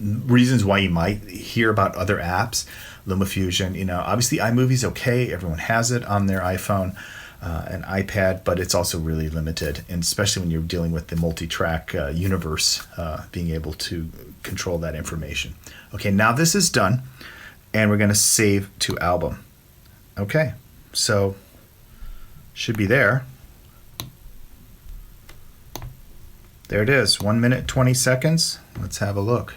reasons why you might hear about other apps. LumaFusion, you know, obviously iMovie's okay. Everyone has it on their iPhone and iPad, but it's also really limited. And especially when you're dealing with the multi-track universe, being able to control that information. Okay, now this is done. And we're going to save to album. Okay, so should be there. There it is, 1 minute, 20 seconds. Let's have a look.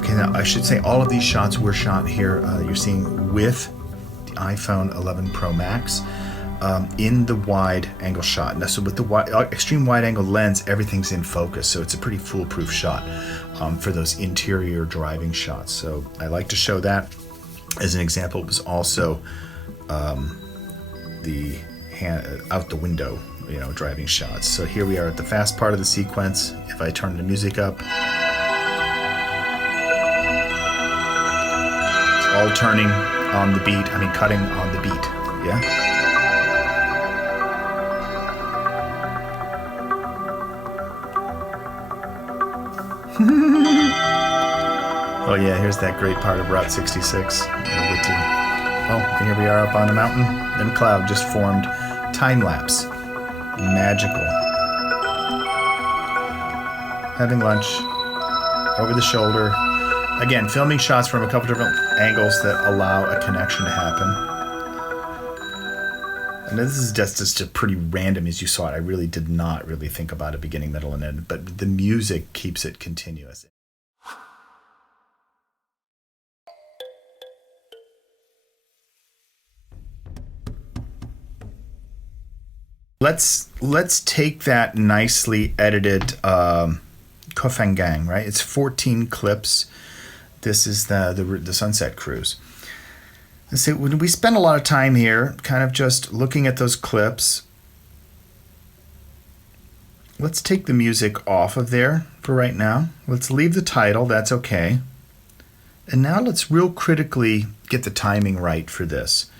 Okay, now I should say all of these shots were shot here. You're seeing with the iPhone 11 Pro Max. In the wide angle shot. Now, so with the extreme wide angle lens, everything's in focus, so it's a pretty foolproof shot for those interior driving shots. So I like to show that as an example. It was also the out the window, you know, driving shots. So here we are at the fast part of the sequence. If I turn the music up, it's all turning on the beat. I mean, cutting on the beat. Yeah. Oh yeah, here's that great part of Route 66. Oh, here we are up on a mountain, and a cloud just formed. Time-lapse. Magical. Having lunch. Over the shoulder. Again, filming shots from a couple different angles that allow a connection to happen. And this is just a pretty random as you saw it. I really did not really think about it beginning, middle, and end, but the music keeps it continuous. Let's take that nicely edited Kofangang, right? It's 14 clips. This is the Sunset Cruise. And so we spend a lot of time here kind of just looking at those clips. Let's take the music off of there for right now. Let's leave the title, that's okay. And now let's real critically get the timing right for this.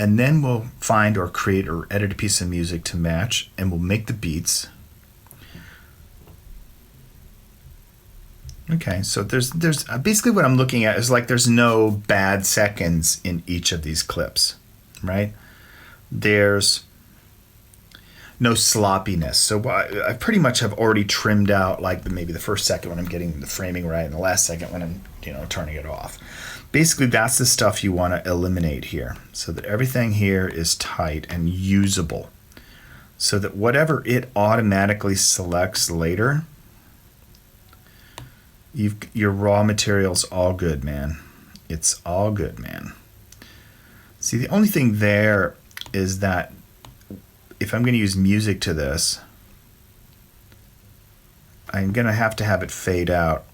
And then we'll find or create or edit a piece of music to match, and we'll make the beats. Okay, so there's basically what I'm looking at is like there's no bad seconds in each of these clips, right? There's no sloppiness. So I pretty much have already trimmed out like maybe the first second when I'm getting the framing right, and the last second when I'm turning it off. Basically, that's the stuff you want to eliminate here, so that everything here is tight and usable, so that whatever it automatically selects later, your raw material's all good, man. It's all good, man. See, the only thing there is that if I'm going to use music to this, I'm going to have it fade out.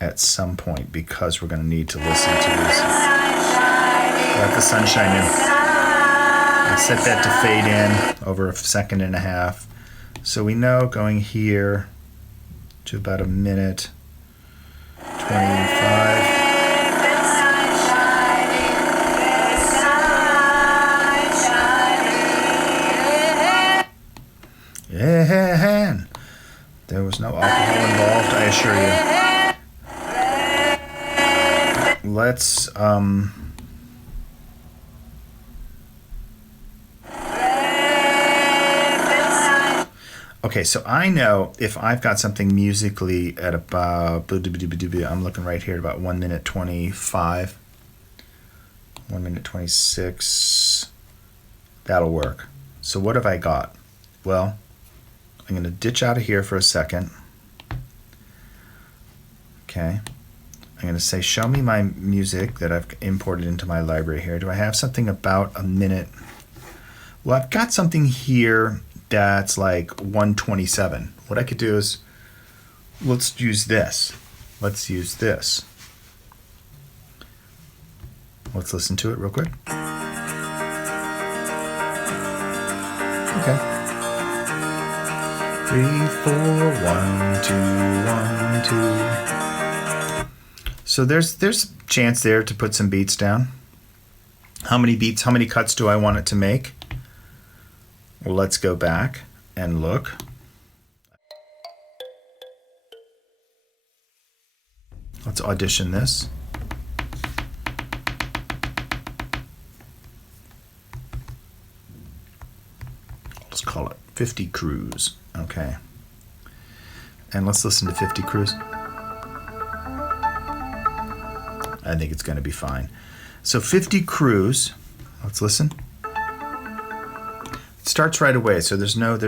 At some point, because we're going to need to listen to this. Let the sunshine in. I set that to fade in over a second and a half. So we know going here to about a minute 25. Yeah, there was no alcohol involved, I assure you. Let's okay, so I know if I've got something musically at about, I'm looking right here at about 1 minute 25, 1 minute 26, that'll work. So what have I got? Well, I'm going to ditch out of here for a second. Okay. I'm going to say, show me my music that I've imported into my library here. Do I have something about a minute? Well, I've got something here that's like 127. What I could do is, let's use this. Let's use this. Let's listen to it real quick. Okay. 3, 4, 1, 2, 1, 2. So there's a chance there to put some beats down. How many beats, how many cuts do I want it to make? Well, let's go back and look. Let's audition this. Let's call it 50 Cruise. Okay. And let's listen to 50 Cruise. I think it's going to be fine. So 50 Cruise, let's listen. It starts right away, so there's no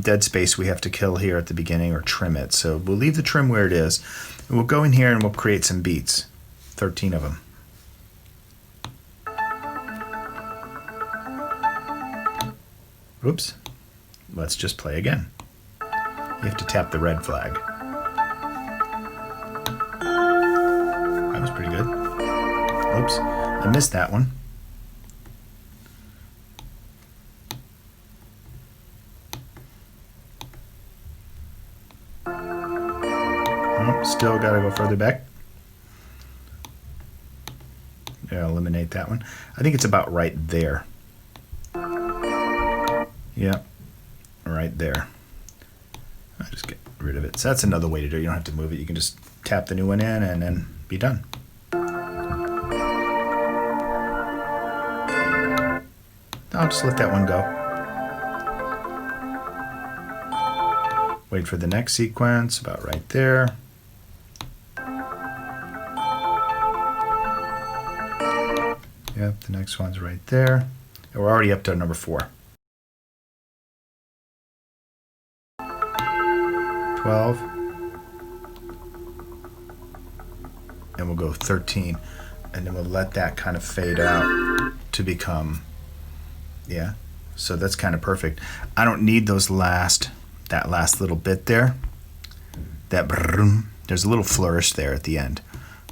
dead space we have to kill here at the beginning or trim it. So we'll leave the trim where it is. And we'll go in here and we'll create some beats, 13 of them. Oops. Let's just play again. You have to tap the red flag. That was pretty good. Oops. I missed that one. Oh, still got to go further back. Yeah, eliminate that one. I think it's about right there. Yep, right there. I'll just get rid of it. So that's another way to do it. You don't have to move it. You can just tap the new one in and then be done. I'll just let that one go. Wait for the next sequence, about right there. Yep, the next one's right there. And we're already up to number 4. 12. And we'll go 13. And then we'll let that kind of fade out to become, yeah. So that's kind of perfect. I don't need that last little bit there. That brum, there's a little flourish there at the end.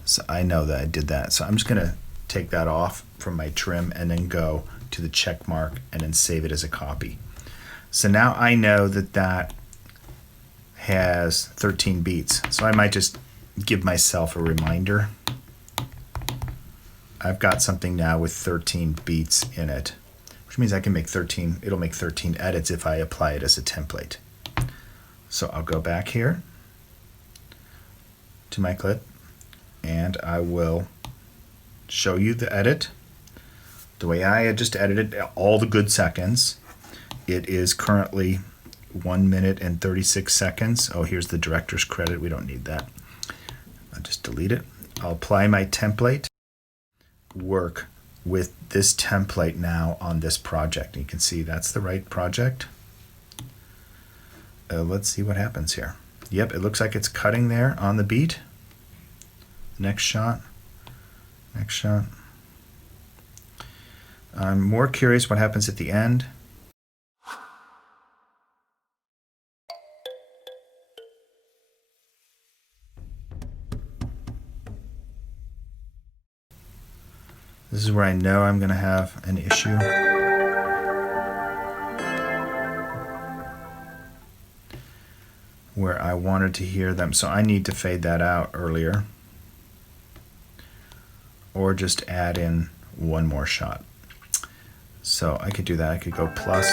So I know that I did that. So I'm just gonna take that off from my trim and then go to the check mark and then save it as a copy. So now I know that has 13 beats. So I might just give myself a reminder. I've got something now with 13 beats in it, which means I can make 13, it'll make 13 edits if I apply it as a template. So I'll go back here to my clip and I will show you the edit. The way I had just edited all the good seconds. It is currently 1 minute and 36 seconds. Oh, here's the director's credit. We don't need that. I'll just delete it. I'll apply my template. Work with this template now on this project. You can see that's the right project. Let's see what happens here. Yep, it looks like it's cutting there on the beat. Next shot. Next shot. I'm more curious what happens at the end. This is where I know I'm going to have an issue. Where I wanted to hear them. So I need to fade that out earlier. Or just add in one more shot. So I could do that. I could go plus.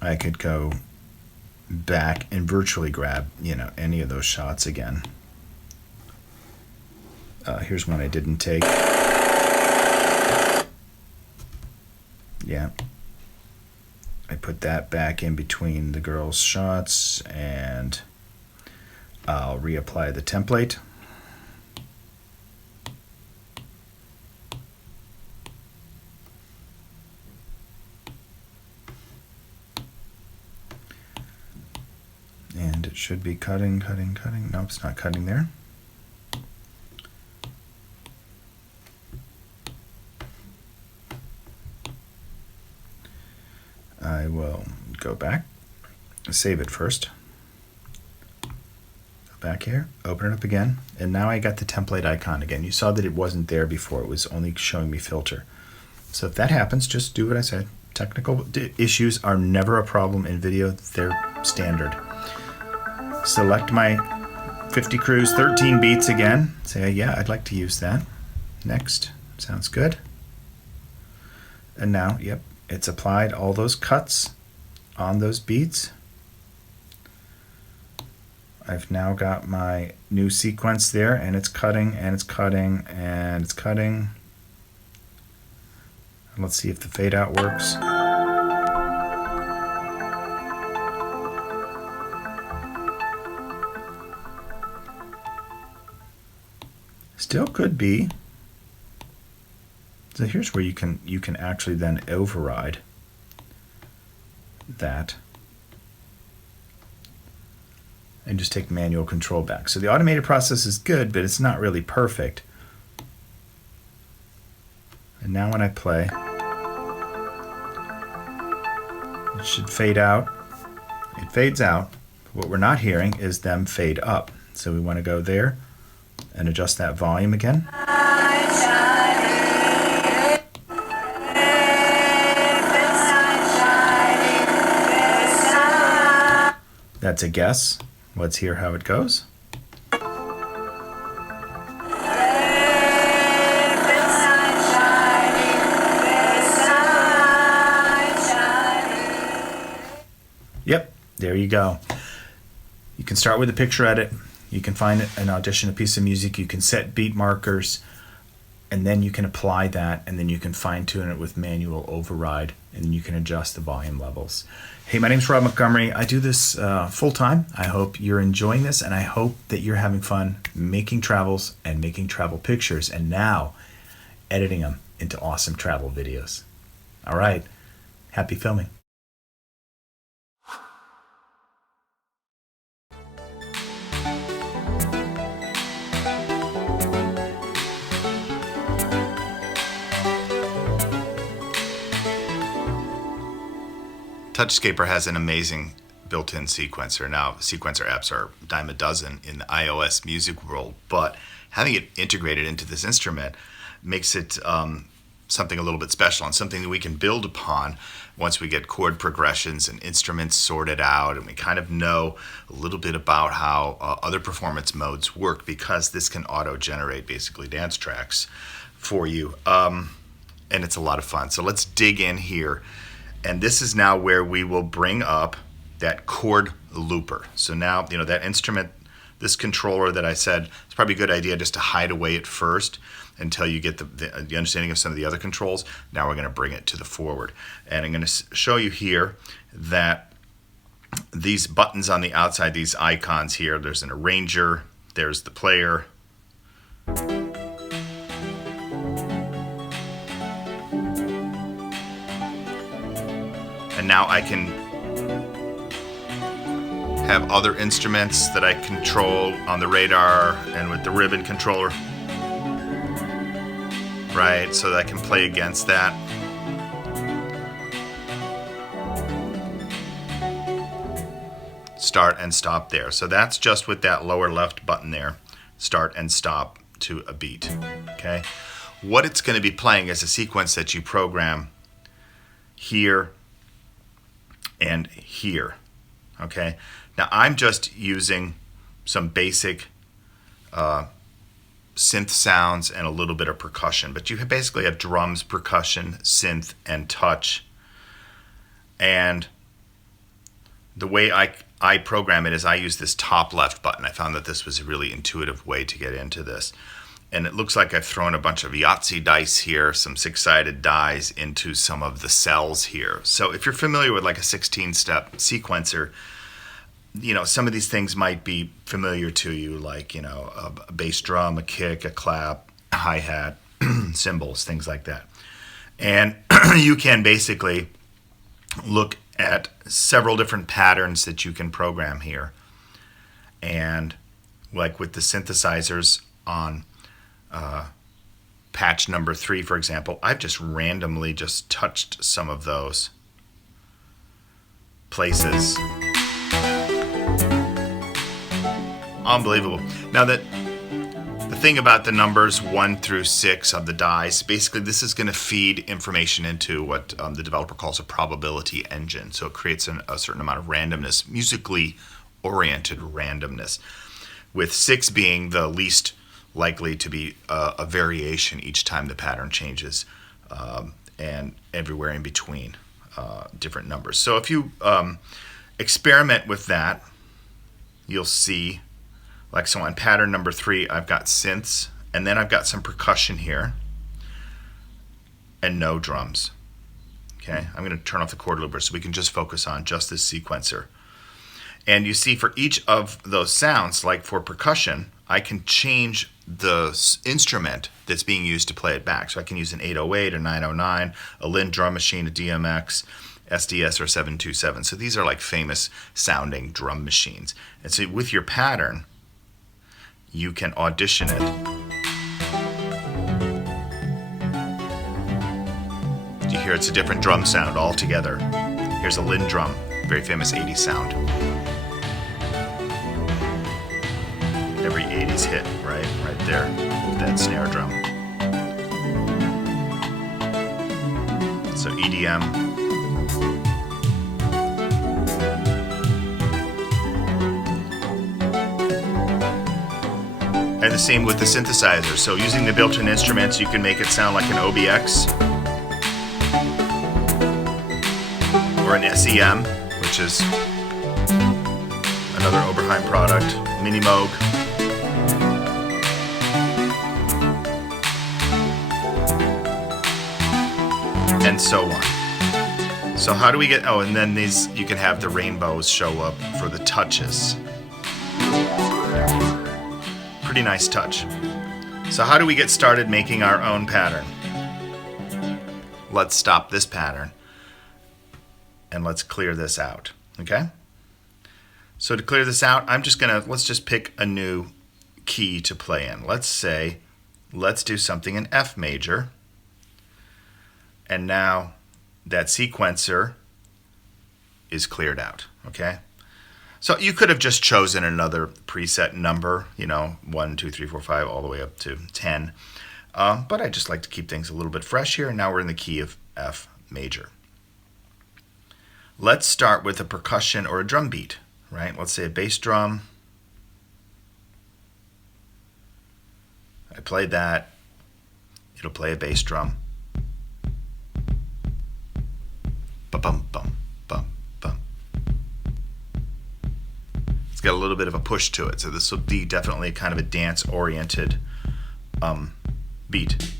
I could go back and virtually grab, any of those shots again. Here's one I didn't take. Yeah. I put that back in between the girls' shots and I'll reapply the template. And it should be cutting. Nope, it's not cutting there. I will go back, save it first. Go back here, open it up again, and now I got the template icon again. You saw that it wasn't there before, it was only showing me filter. So if that happens, just do what I said. Technical issues are never a problem in video, they're standard. Select my 50 Cruise 13 beats again. Say, yeah, I'd like to use that. Next, sounds good. And now, yep, it's applied all those cuts on those beats. I've now got my new sequence there, and it's cutting, and it's cutting, and it's cutting. And let's see if the fade out works. Still could be. So here's where you can actually then override that and just take manual control back. So the automated process is good, but it's not really perfect. And now when I play, it should fade out. It fades out. What we're not hearing is them fade up. So we want to go there and adjust that volume again. That's a guess. Let's hear how it goes. Yep, there you go. You can start with a picture edit. You can find an audition, a piece of music. You can set beat markers, and then you can apply that, and then you can fine tune it with manual override, and then you can adjust the volume levels. Hey, my name's Robb Montgomery. I do this full time. I hope you're enjoying this, and I hope that you're having fun making travels and making travel pictures, and now editing them into awesome travel videos. All right, happy filming. Touchscaper has an amazing built-in sequencer. Now, sequencer apps are a dime a dozen in the iOS music world, but having it integrated into this instrument makes it something a little bit special and something that we can build upon once we get chord progressions and instruments sorted out, and we kind of know a little bit about how other performance modes work, because this can auto-generate basically dance tracks for you, and it's a lot of fun. So let's dig in here. And this is now where we will bring up that chord looper. So now, you know, that instrument, this controller that I said, it's probably a good idea just to hide away at first until you get the understanding of some of the other controls. Now we're going to bring it to the forward. And I'm going to show you here that these buttons on the outside, these icons here, there's an arranger, there's the player. And now I can have other instruments that I control on the radar and with the ribbon controller, right? So that I can play against that. Start and stop there. So that's just with that lower left button there, start and stop to a beat, okay? What it's going to be playing is a sequence that you program here and here, okay? Now I'm just using some basic synth sounds and a little bit of percussion, but you basically have drums, percussion, synth, and touch. And the way I program it is I use this top left button. I found that this was a really intuitive way to get into this. And it looks like I've thrown a bunch of Yahtzee dice here, some six-sided dies into some of the cells here. So if you're familiar with like a 16-step sequencer, you know, some of these things might be familiar to you, like, you know, a bass drum, a kick, a clap, a hi-hat, cymbals, things like that. And you can basically look at several different patterns that you can program here And like with the synthesizers on patch number 3, for example, I've just randomly just touched some of those places. Unbelievable. Now that the thing about the numbers 1 through 6 of the dice, basically this is going to feed information into what the developer calls a probability engine. So it creates a certain amount of randomness, musically oriented randomness, with 6 being the least likely to be a variation each time the pattern changes, and everywhere in between different numbers. So if you experiment with that, you'll see, like, so on pattern number 3, I've got synths, and then I've got some percussion here, and no drums. Okay, I'm going to turn off the chord looper so we can just focus on just this sequencer. And you see, for each of those sounds, like for percussion, I can change the instrument that's being used to play it back. So I can use an 808 or 909, a Linn drum machine, a DMX, SDS, or 727. So these are like famous sounding drum machines. And so with your pattern, you can audition it. You hear it's a different drum sound altogether. Here's a Linn drum, very famous 80s sound. Every 80s hit, right there, with that snare drum. So EDM. And the same with the synthesizer. So using the built-in instruments, you can make it sound like an OBX or an SEM, which is another Oberheim product, Mini Moog. And so on. So how do we get, and then these, you can have the rainbows show up for the touches. Pretty nice touch. So how do we get started making our own pattern? Let's stop this pattern and let's clear this out, okay? So to clear this out, let's just pick a new key to play in. Let's do something in F major. And now that sequencer is cleared out, okay? So you could have just chosen another preset number, 1, 2, 3, 4, 5, all the way up to 10. But I just like to keep things a little bit fresh here, and now we're in the key of F major. Let's start with a percussion or a drum beat, right? Let's say a bass drum. I played that. It'll play a bass drum. Bum, bum, bum, bum. It's got a little bit of a push to it, so this will be definitely kind of a dance-oriented beat.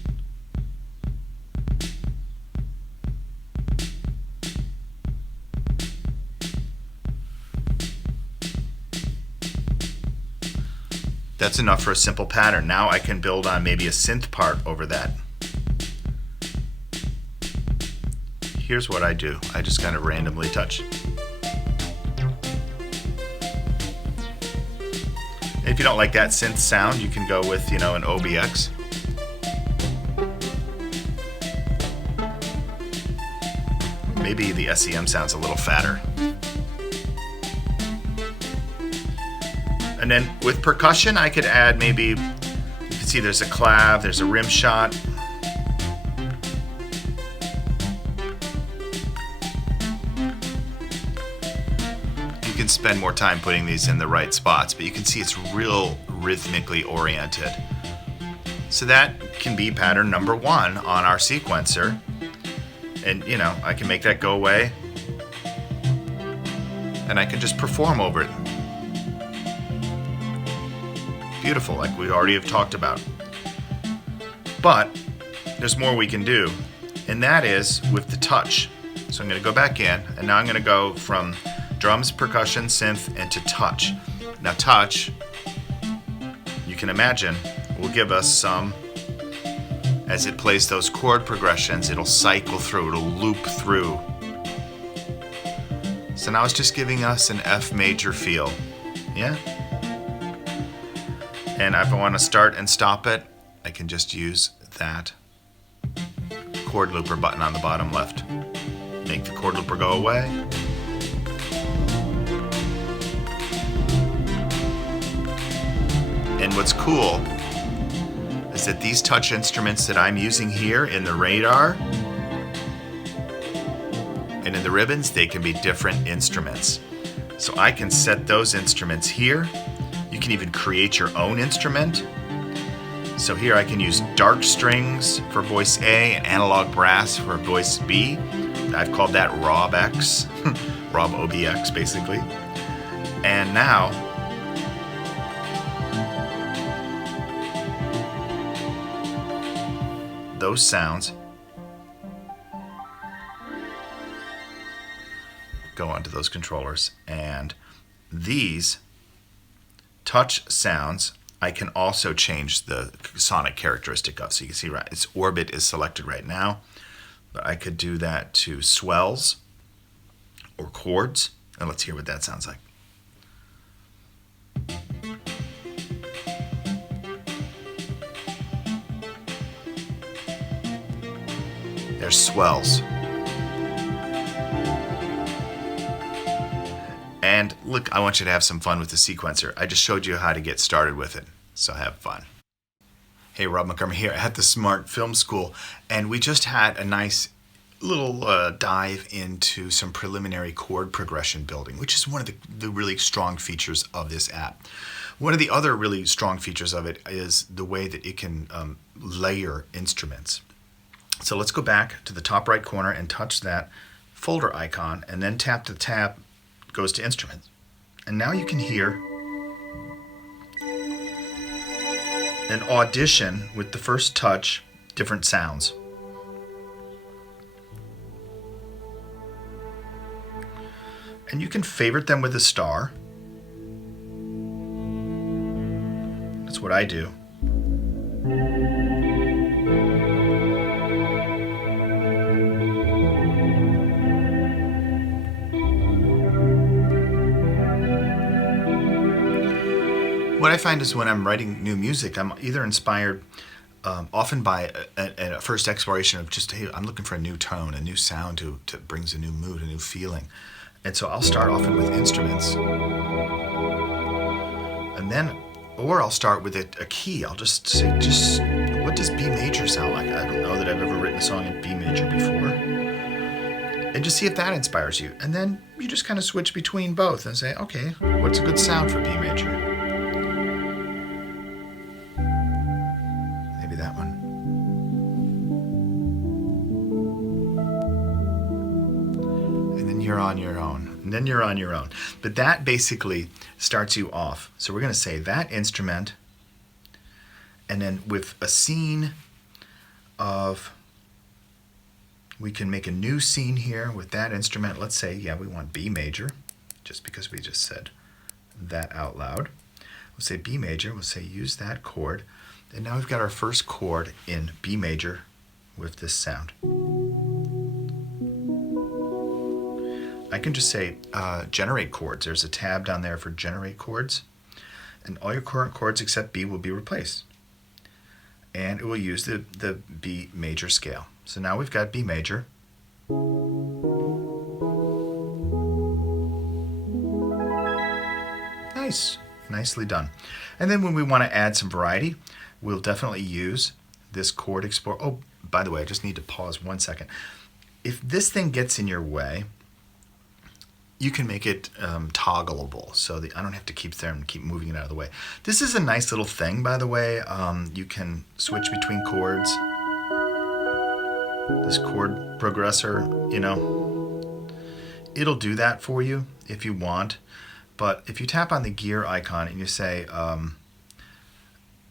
That's enough for a simple pattern. Now I can build on maybe a synth part over that. Here's what I do. I just kind of randomly touch. If you don't like that synth sound, you can go with, an OBX. Maybe the SEM sounds a little fatter. And then with percussion, I could add maybe, you can see there's a clav, there's a rim shot. You can spend more time putting these in the right spots, but you can see it's real rhythmically oriented. So that can be pattern number 1 on our sequencer. And, I can make that go away. And I can just perform over it. Beautiful, like we already have talked about. But there's more we can do, and that is with the touch. So I'm going to go back in, and now I'm going to go from drums, percussion, synth, into touch. Now touch, you can imagine, will give us some, as it plays those chord progressions, it'll cycle through, it'll loop through. So now it's just giving us an F major feel, yeah? And if I want to start and stop it, I can just use that chord looper button on the bottom left. Make the chord looper go away. And what's cool is that these touch instruments that I'm using here in the radar and in the ribbons, they can be different instruments. So I can set those instruments here. You can even create your own instrument. So here I can use dark strings for voice A and analog brass for voice B. I've called that Robb X, Robb OBX basically. And now, those sounds go onto those controllers, and these touch sounds I can also change the sonic characteristic of. So you can see right, its orbit is selected right now, but I could do that to swells or chords, and let's hear what that sounds like. There's swells. And look, I want you to have some fun with the sequencer. I just showed you how to get started with it, so have fun. Hey, Robb Montgomery here at the Smart Film School, and we just had a nice little dive into some preliminary chord progression building, which is one of the really strong features of this app. One of the other really strong features of it is the way that it can layer instruments. So let's go back to the top right corner and touch that folder icon, and then tap the tab, goes to instruments. And now you can hear an audition with the first touch, different sounds. And you can favorite them with a star. That's what I do. What I find is when I'm writing new music, I'm either inspired often by a first exploration of just, hey, I'm looking for a new tone, a new sound to brings a new mood, a new feeling. And so I'll start often with instruments. And then, or I'll start with a key. I'll just say, what does B major sound like? I don't know that I've ever written a song in B major before. And just see if that inspires you. And then you just kind of switch between both and say, okay, what's a good sound for B major? Maybe that one. And then you're on your own. But that basically starts you off. So we're going to say that instrument, and then with a scene of, we can make a new scene here with that instrument. Let's say, yeah, we want B major, just because we just said that out loud. We'll say B major, we'll say use that chord. And now we've got our first chord in B major with this sound. I can just say generate chords. There's a tab down there for generate chords. And all your current chords except B will be replaced. And it will use the B major scale. So now we've got B major. Nice. Nicely done. And then when we want to add some variety, we'll definitely use this chord explorer. Oh, by the way, I just need to pause 1 second. If this thing gets in your way, you can make it toggleable, so I don't have to keep there and keep moving it out of the way. This is a nice little thing, by the way. You can switch between chords. This chord progressor, it'll do that for you if you want. But if you tap on the gear icon and you say,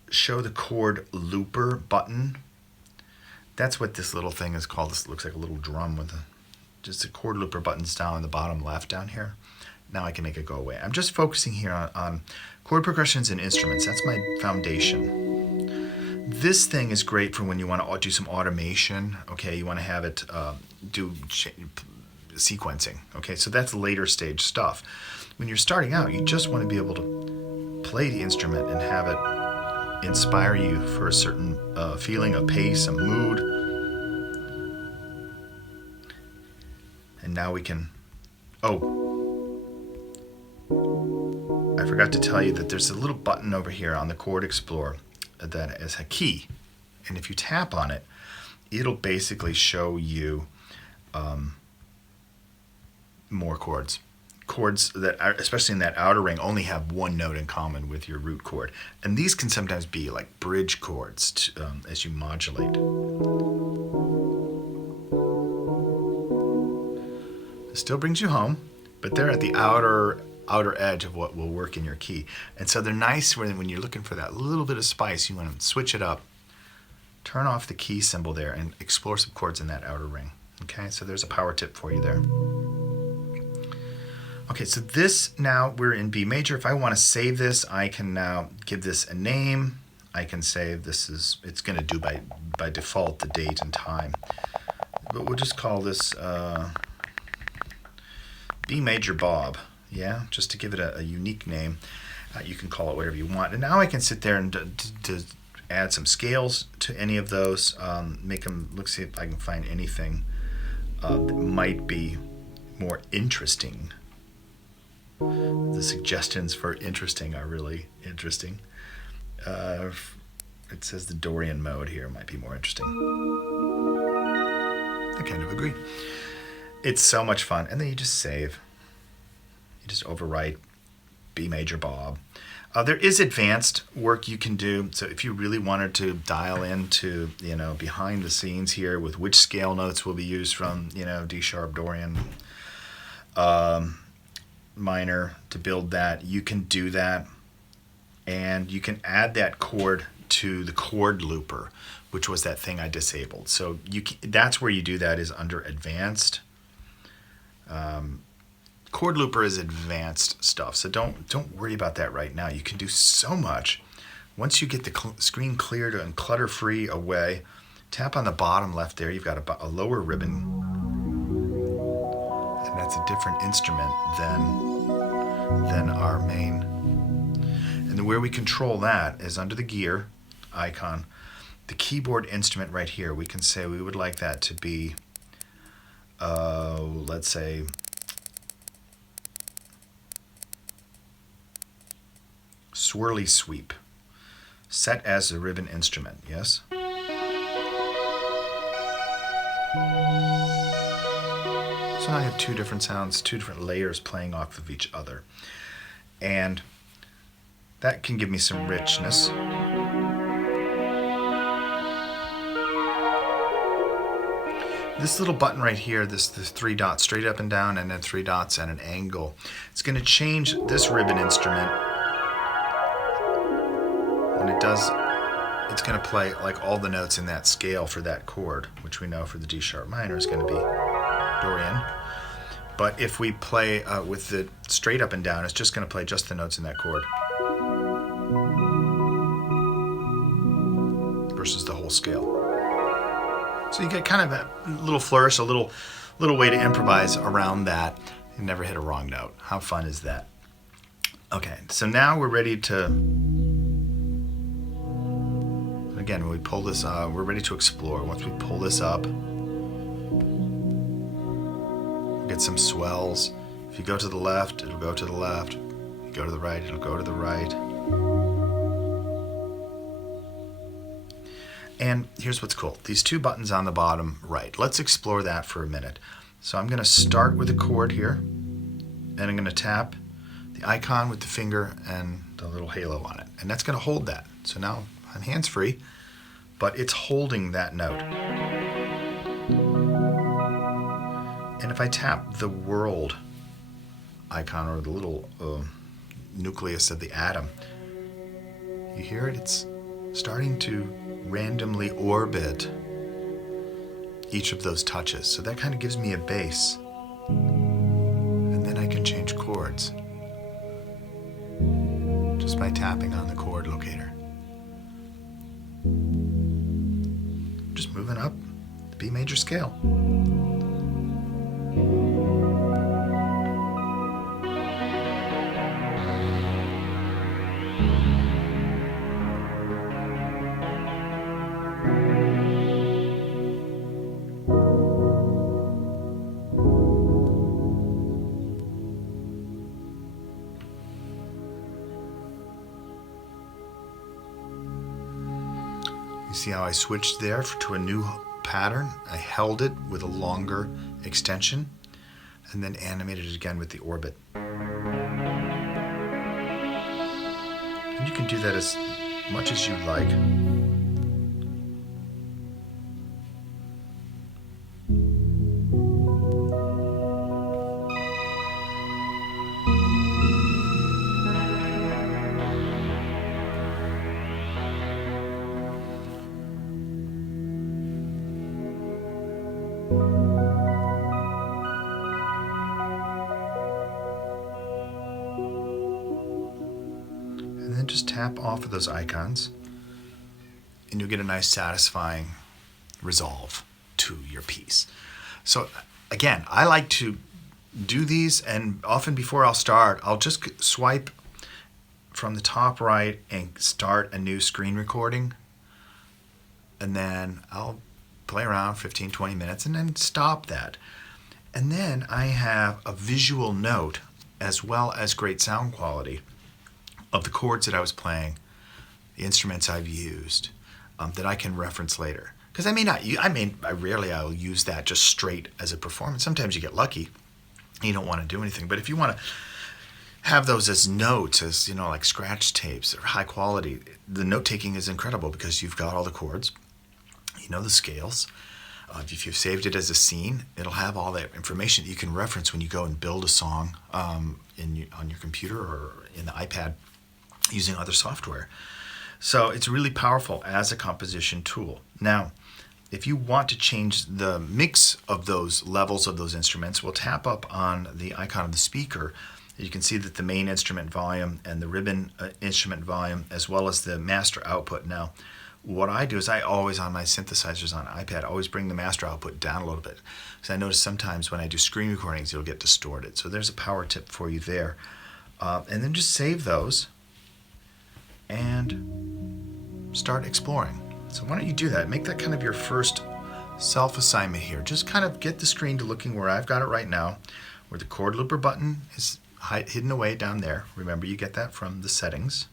show the chord looper button, that's what this little thing is called. This looks like a little drum with just a chord looper buttons down in the bottom left down here. Now I can make it go away. I'm just focusing here on chord progressions and instruments. That's my foundation. This thing is great for when you want to do some automation. Okay, you want to have it do sequencing. Okay, so that's later stage stuff. When you're starting out, you just want to be able to play the instrument and have it inspire you for a certain feeling, a pace, a mood. And now we can, I forgot to tell you that there's a little button over here on the Chord Explorer that is a key. And if you tap on it, it'll basically show you more chords. Chords that are, especially in that outer ring, only have one note in common with your root chord. And these can sometimes be like bridge chords as you modulate. It still brings you home, but they're at the outer edge of what will work in your key. And so they're nice when you're looking for that little bit of spice. You want to switch it up, turn off the key symbol there, and explore some chords in that outer ring. Okay, so there's a power tip for you there. Okay, so this, now we're in B major. If I want to save this, I can now give this a name. I can save this is, it's going to do by default the date and time. But we'll just call this B major Bob. Yeah, just to give it a unique name. You can call it whatever you want. And now I can sit there and to add some scales to any of those. Make them, let's see if I can find anything that might be more interesting. The suggestions for interesting are really interesting. It says the Dorian mode here might be more interesting. I kind of agree. It's so much fun. And then you just save. You just overwrite B major Bob. There is advanced work you can do. So if you really wanted to dial into, behind the scenes here with which scale notes will be used from, D sharp, Dorian, minor to build that, you can do that. And you can add that chord to the chord looper, which was that thing I disabled. So that's where you do that, is under advanced. Chord looper is advanced stuff, so don't worry about that right now. You can do so much. Once you get the screen cleared and clutter-free away, tap on the bottom left there. You've got a lower ribbon, and that's a different instrument than our main. And where we control that is under the gear icon, the keyboard instrument right here. We can say we would like that to be, let's say, swirly sweep, set as a ribbon instrument, yes? So now I have two different sounds, two different layers playing off of each other. And that can give me some richness. This little button right here, this three dots, straight up and down, and then three dots at an angle, it's going to change this ribbon instrument. When it does, it's going to play like all the notes in that scale for that chord, which we know for the D sharp minor is going to be Dorian. But if we play with the straight up and down, it's just going to play just the notes in that chord versus the whole scale. So you get kind of a little flourish, a little way to improvise around that and never hit a wrong note. How fun is that? Okay, so now we're ready to, again, when we pull this, we're ready to explore. Once we pull this up, we'll get some swells. If you go to the left, it'll go to the left. If you go to the right, it'll go to the right. And here's what's cool. These two buttons on the bottom right. Let's explore that for a minute. So I'm going to start with a chord here, and I'm going to tap the icon with the finger and the little halo on it. And that's going to hold that. So now I'm hands-free, but it's holding that note. And if I tap the world icon, or the little nucleus of the atom, you hear it? It's starting to randomly orbit each of those touches. So that kind of gives me a base. And then I can change chords just by tapping on the chord locator. Just moving up the B major scale. You see how I switched there to a new pattern? I held it with a longer extension and then animated it again with the orbit. And you can do that as much as you like. And then just tap off of those icons and you'll get a nice satisfying resolve to your piece. So again, I like to do these, and often before I'll start, I'll just swipe from the top right and start a new screen recording, and then I'll play around 15-20 minutes and then stop that. And then I have a visual note as well as great sound quality of the chords that I was playing, the instruments I've used, that I can reference later. Because I rarely I'll use that just straight as a performance. Sometimes you get lucky, and you don't want to do anything. But if you want to have those as notes, as like scratch tapes or high quality, the note taking is incredible because you've got all the chords, the scales. If you've saved it as a scene, it'll have all that information that you can reference when you go and build a song on your computer or in the iPad using other software. So it's really powerful as a composition tool. Now, if you want to change the mix of those levels of those instruments, we'll tap up on the icon of the speaker. You can see that the main instrument volume and the ribbon instrument volume, as well as the master output. Now, what I do is I always, on my synthesizers on iPad, always bring the master output down a little bit. Because I notice sometimes when I do screen recordings, it'll get distorted. So there's a power tip for you there. And then just save those and start exploring. So why don't you do that? Make that kind of your first self-assignment here. Just kind of get the screen to looking where I've got it right now, where the chord looper button is hidden away down there. Remember, you get that from the settings.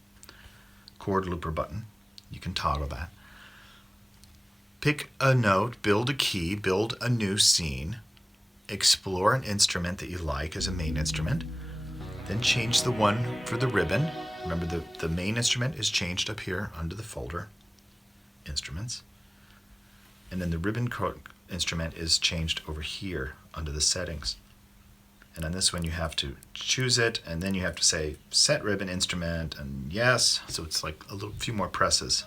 Chord looper button. You can toggle that. Pick a note, build a key, build a new scene, explore an instrument that you like as a main instrument, then change the one for the ribbon. Remember, the main instrument is changed up here under the folder, Instruments. And then the ribbon instrument is changed over here under the settings. And on this one, you have to choose it, and then you have to say set ribbon instrument, and yes. So it's like a few more presses.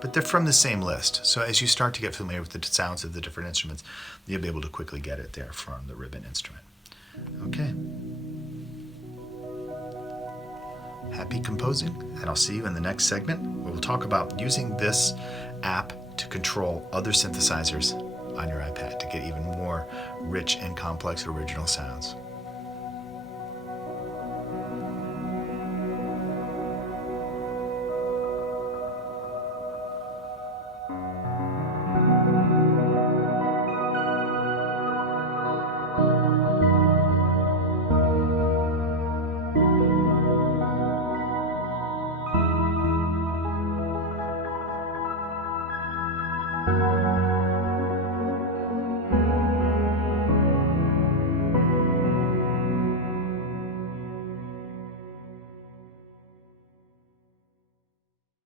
But they're from the same list. So as you start to get familiar with the sounds of the different instruments, you'll be able to quickly get it there from the ribbon instrument. Okay. Happy composing, and I'll see you in the next segment where we'll talk about using this app to control other synthesizers on your iPad to get even more rich and complex original sounds.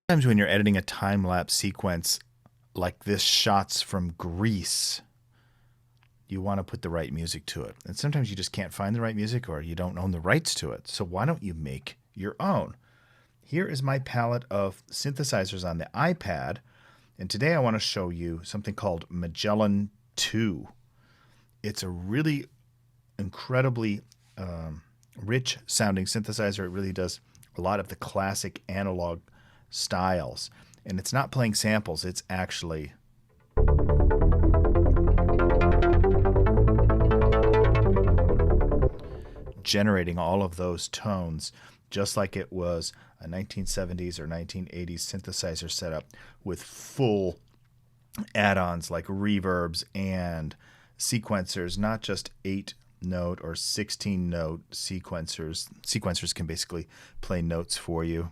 Sometimes when you're editing a time-lapse sequence like this, shots from Greece, you want to put the right music to it. And sometimes you just can't find the right music, or you don't own the rights to it. So why don't you make your own? Here is my palette of synthesizers on the iPad. And today I want to show you something called Magellan 2. It's a really incredibly rich sounding synthesizer. It really does a lot of the classic analog styles, and it's not playing samples, it's actually generating all of those tones just like it was a 1970s or 1980s synthesizer setup with full add-ons like reverbs and sequencers, not just 8-note or 16-note sequencers. Sequencers can basically play notes for you.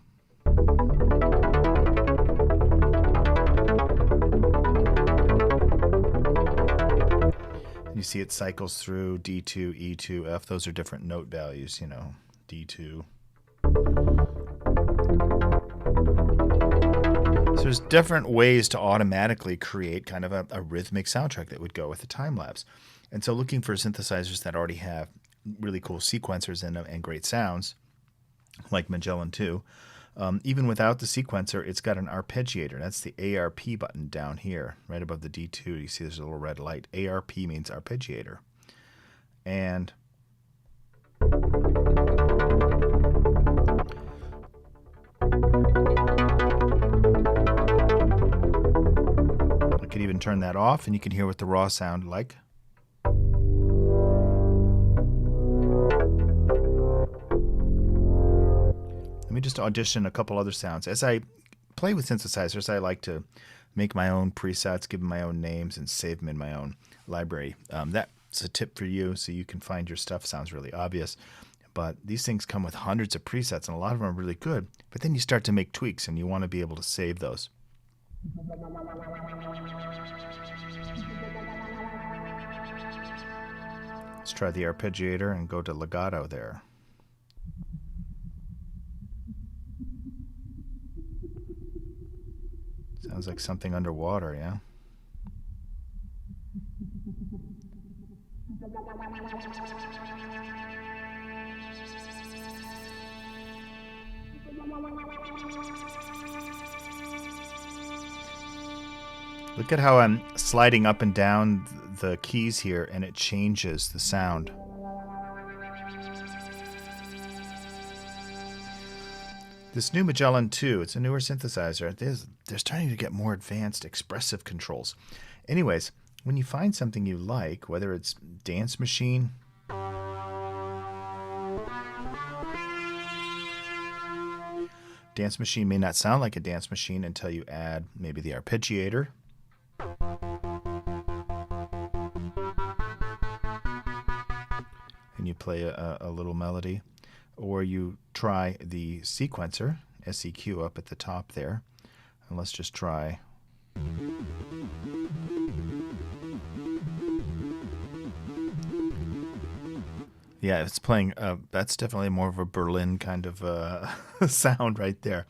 You see it cycles through D2, E2, F. Those are different note values, you know, D2. So there's different ways to automatically create kind of a rhythmic soundtrack that would go with the time lapse. And so looking for synthesizers that already have really cool sequencers in them and great sounds, like Magellan 2, even without the sequencer, it's got an arpeggiator. That's the ARP button down here, right above the D2. You see there's a little red light. ARP means arpeggiator. And I could even turn that off, and you can hear what the raw sound like. Let me just audition a couple other sounds. As I play with synthesizers, I like to make my own presets, give them my own names, and save them in my own library. That's a tip for you so you can find your stuff. Sounds really obvious, but these things come with hundreds of presets, and a lot of them are really good. But then you start to make tweaks, and you want to be able to save those. Let's try the arpeggiator and go to legato there. Sounds like something underwater, yeah? Look at how I'm sliding up and down the keys here, and it changes the sound. This new Magellan 2, it's a newer synthesizer. They're starting to get more advanced expressive controls. Anyways, when you find something you like, whether it's dance machine, dance machine may not sound like a dance machine until you add maybe the arpeggiator. And you play a little melody. Or you try the sequencer, SEQ up at the top there. And let's just try. Yeah, it's playing, that's definitely more of a Berlin kind of sound right there.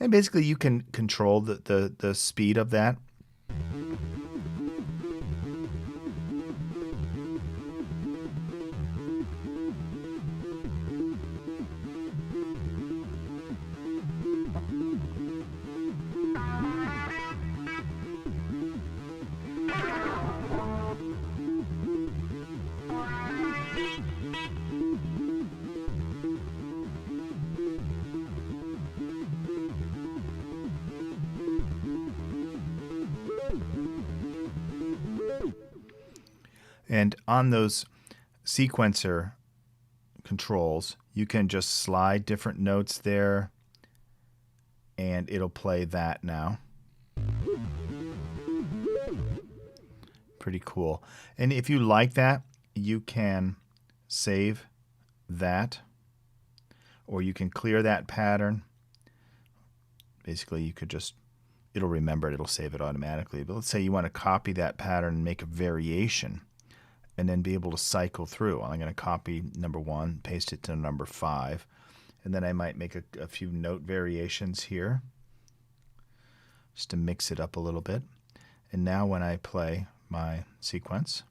And basically you can control the speed of that. And on those sequencer controls, you can just slide different notes there, and it'll play that now. Pretty cool. And if you like that, you can save that, or you can clear that pattern. Basically, you could just, it'll remember it, it'll save it automatically. But let's say you want to copy that pattern and make a variation, and then be able to cycle through. I'm going to copy number 1, paste it to number 5, and then I might make a few note variations here just to mix it up a little bit. And now when I play my sequence,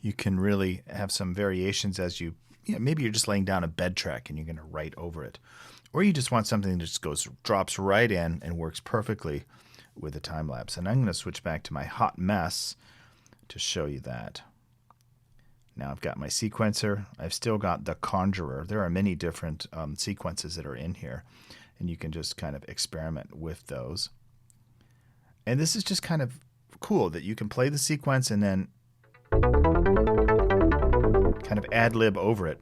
you can really have some variations as maybe you're just laying down a bed track and you're going to write over it. Or you just want something that just drops right in and works perfectly with a time lapse. And I'm going to switch back to my hot mess to show you that. Now I've got my sequencer. I've still got the conjurer. There are many different sequences that are in here, and you can just kind of experiment with those. And this is just kind of cool that you can play the sequence and then kind of ad-lib over it.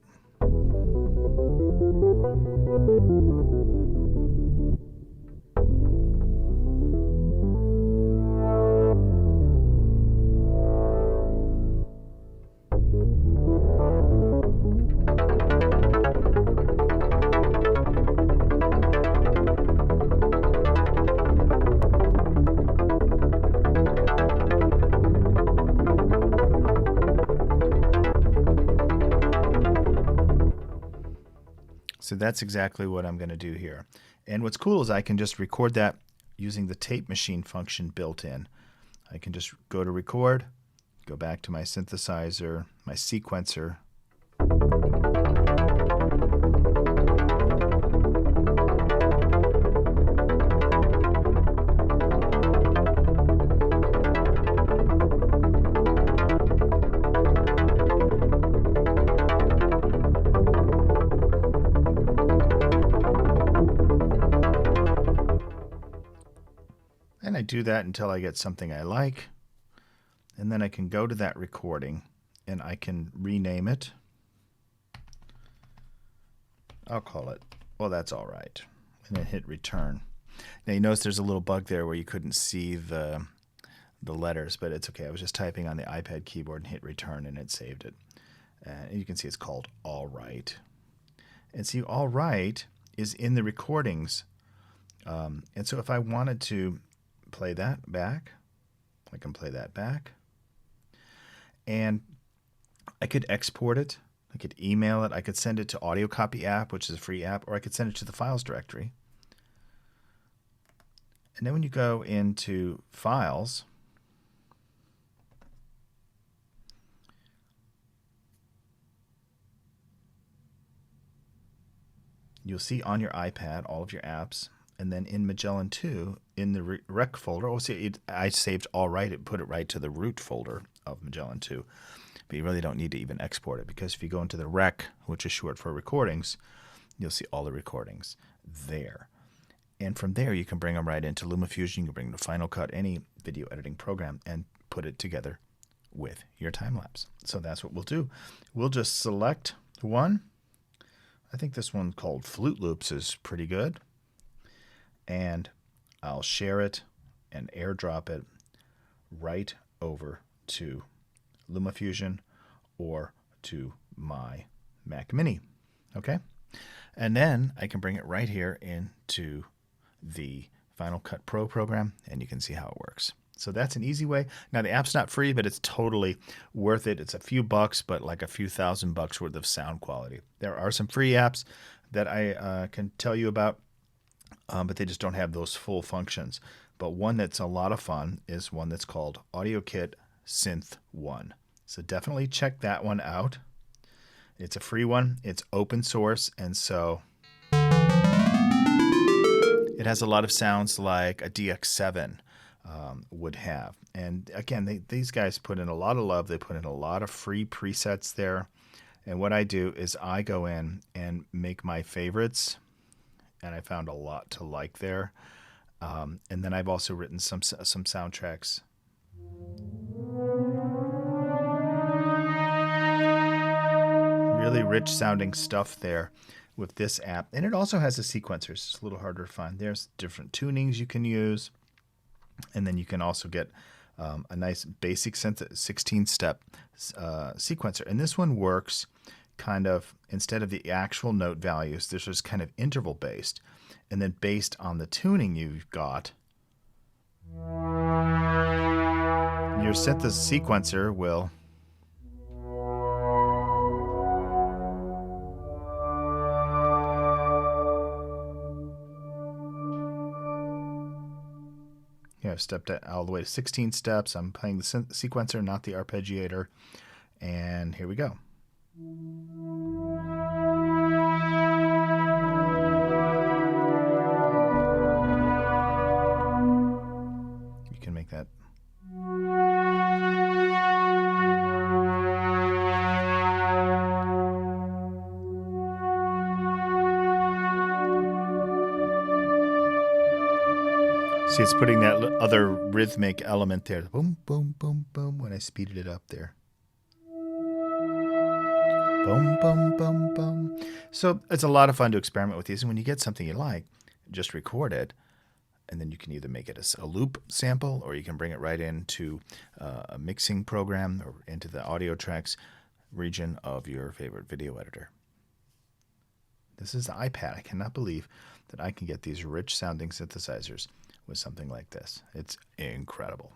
So that's exactly what I'm going to do here. And what's cool is I can just record that using the tape machine function built in. I can just go to record, go back to my synthesizer, my sequencer. And I do that until I get something I like. And then I can go to that recording and I can rename it. I'll call it, well, that's all right. And then hit return. Now you notice there's a little bug there where you couldn't see the letters, but it's okay. I was just typing on the iPad keyboard and hit return and it saved it. And you can see it's called All Right. And see, All Right is in the recordings. And so if I wanted to play that back, I can play that back. And I could export it. I could email it. I could send it to Audio Copy app, which is a free app, or I could send it to the files directory. And then when you go into Files, you'll see on your iPad all of your apps. And then in Magellan 2, in the rec folder, oh, see, I saved All Right. It put it right to the root folder of Magellan 2. But you really don't need to even export it, because if you go into the rec, which is short for recordings, you'll see all the recordings there. And from there, you can bring them right into LumaFusion. You can bring them to Final Cut, any video editing program, and put it together with your time lapse. So that's what we'll do. We'll just select one. I think this one called Flute Loops is pretty good. And I'll share it and airdrop it right over to LumaFusion or to my Mac Mini. Okay? And then I can bring it right here into the Final Cut Pro program, and you can see how it works. So that's an easy way. Now, the app's not free, but it's totally worth it. It's a few bucks, but like a few $1,000 worth of sound quality. There are some free apps that I can tell you about, but they just don't have those full functions. But one that's a lot of fun is one that's called AudioKit Synth 1. So definitely check that one out. It's a free one. It's open source, and so it has a lot of sounds like a DX7 would have. And again, these guys put in a lot of love. They put in a lot of free presets there. And what I do is I go in and make my favorites, and I found a lot to like there. And then I've also written some soundtracks. Really rich sounding stuff there with this app. And it also has a sequencer. It's a little harder to find. There's different tunings you can use. And then you can also get a nice basic 16-step sequencer. And this one works kind of, instead of the actual note values, this is kind of interval based. And then based on the tuning you've got, your synthesis sequencer will I've stepped all the way to 16 steps. I'm playing the sequencer, not the arpeggiator. And here we go. You can make that. See, it's putting that other rhythmic element there. Boom, boom, boom, boom, when I speeded it up there. Boom, boom, boom, boom. So it's a lot of fun to experiment with these. And when you get something you like, just record it. And then you can either make it a loop sample, or you can bring it right into a mixing program or into the audio tracks region of your favorite video editor. This is the iPad. I cannot believe that I can get these rich sounding synthesizers with something like this. It's incredible.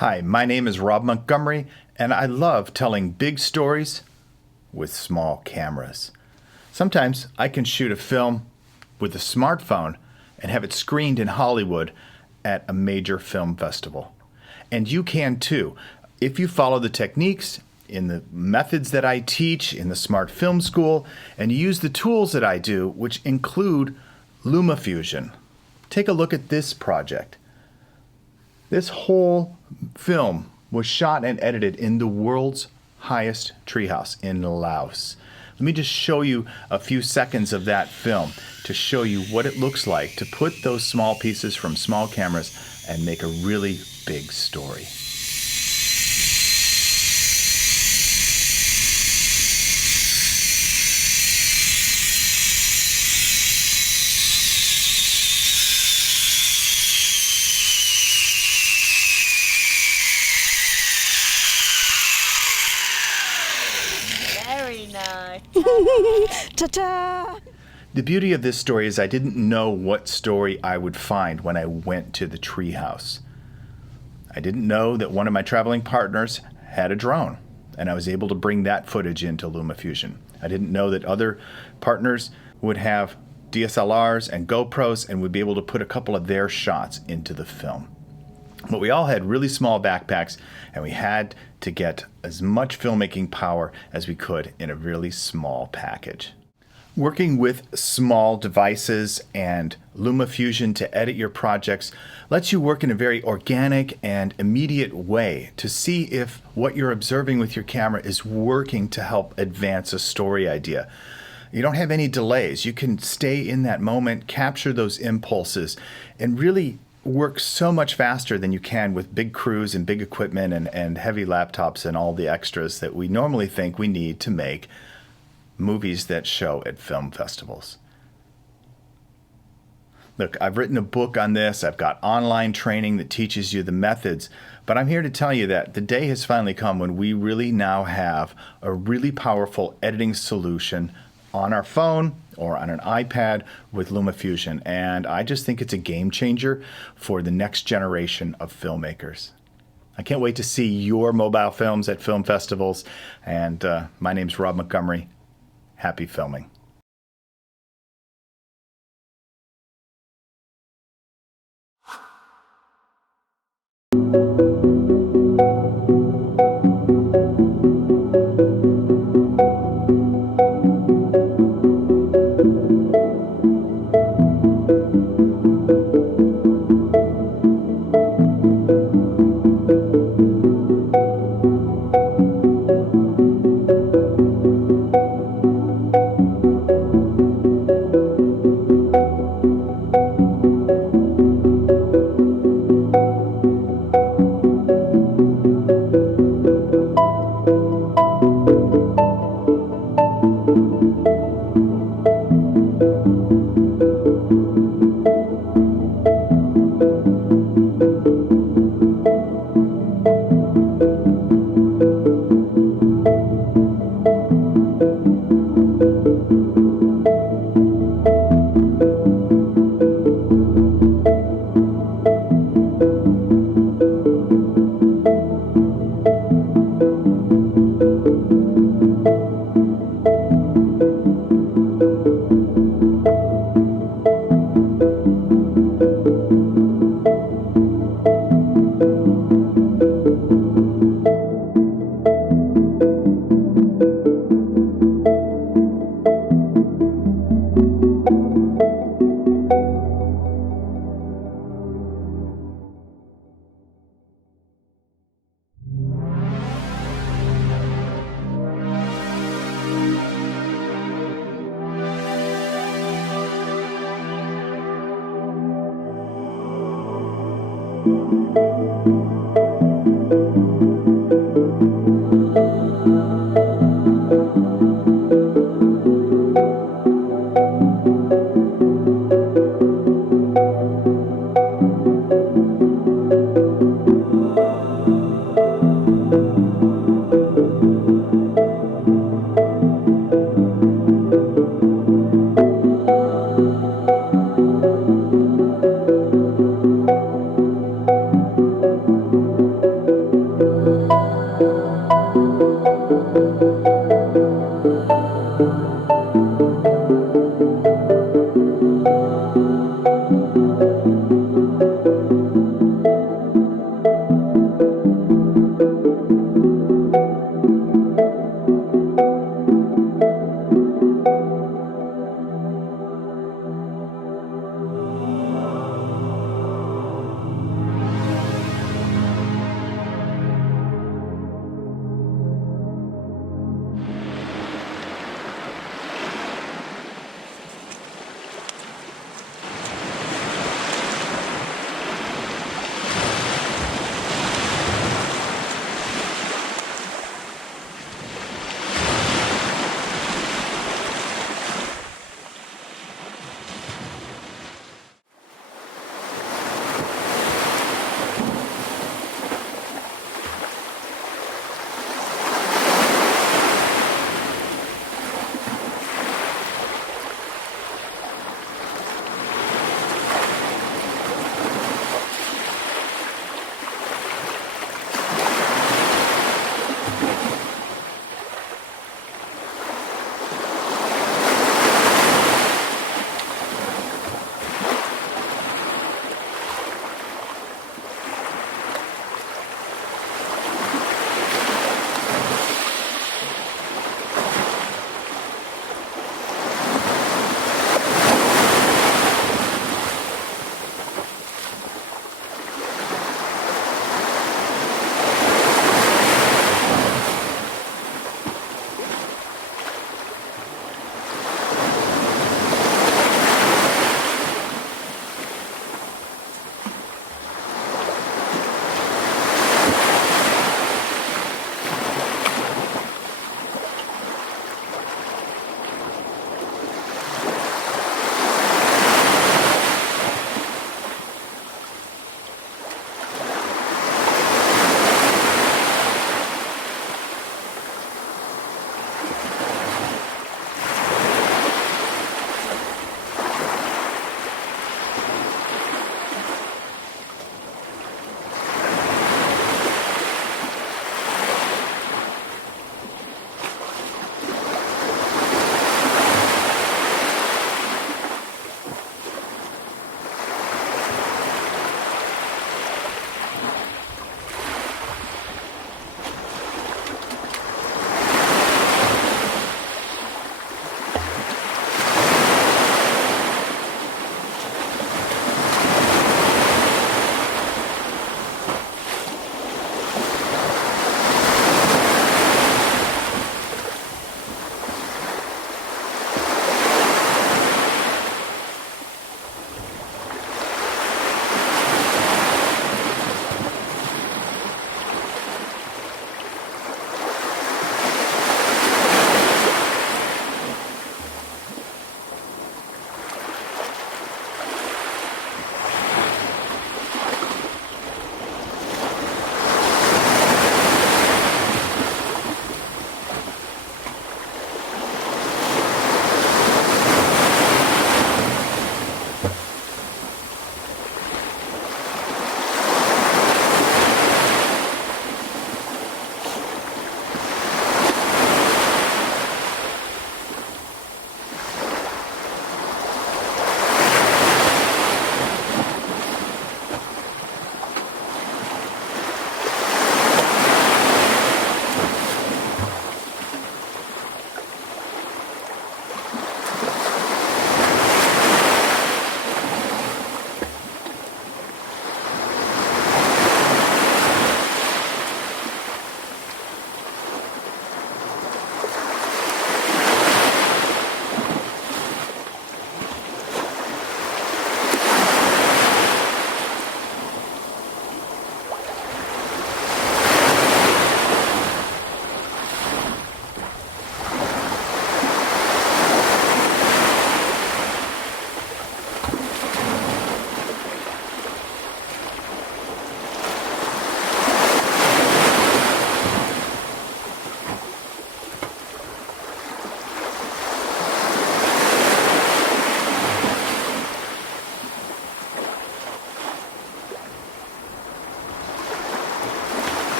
Hi, my name is Robb Montgomery, and I love telling big stories with small cameras. Sometimes I can shoot a film with a smartphone and have it screened in Hollywood at a major film festival. And you can too, if you follow the techniques in the methods that I teach in the Smart Film School and use the tools that I do, which include LumaFusion. Take a look at this project. This whole film was shot and edited in the world's highest treehouse in Laos. Let me just show you a few seconds of that film to show you what it looks like to put those small pieces from small cameras and make a really big story. Very nice. Ta-ta! The beauty of this story is I didn't know what story I would find when I went to the treehouse. I didn't know that one of my traveling partners had a drone, and I was able to bring that footage into LumaFusion. I didn't know that other partners would have DSLRs and GoPros and would be able to put a couple of their shots into the film. But we all had really small backpacks, and we had to get as much filmmaking power as we could in a really small package. Working with small devices and LumaFusion to edit your projects lets you work in a very organic and immediate way to see if what you're observing with your camera is working to help advance a story idea. You don't have any delays. You can stay in that moment, capture those impulses, and really work so much faster than you can with big crews and big equipment and heavy laptops and all the extras that we normally think we need to make movies that show at film festivals. Look, I've written a book on this. I've got online training that teaches you the methods, but I'm here to tell you that the day has finally come when we really now have a really powerful editing solution on our phone or on an iPad with LumaFusion, and I just think it's a game changer for the next generation of filmmakers. I can't wait to see your mobile films at film festivals, and my name's Robb Montgomery. Happy filming.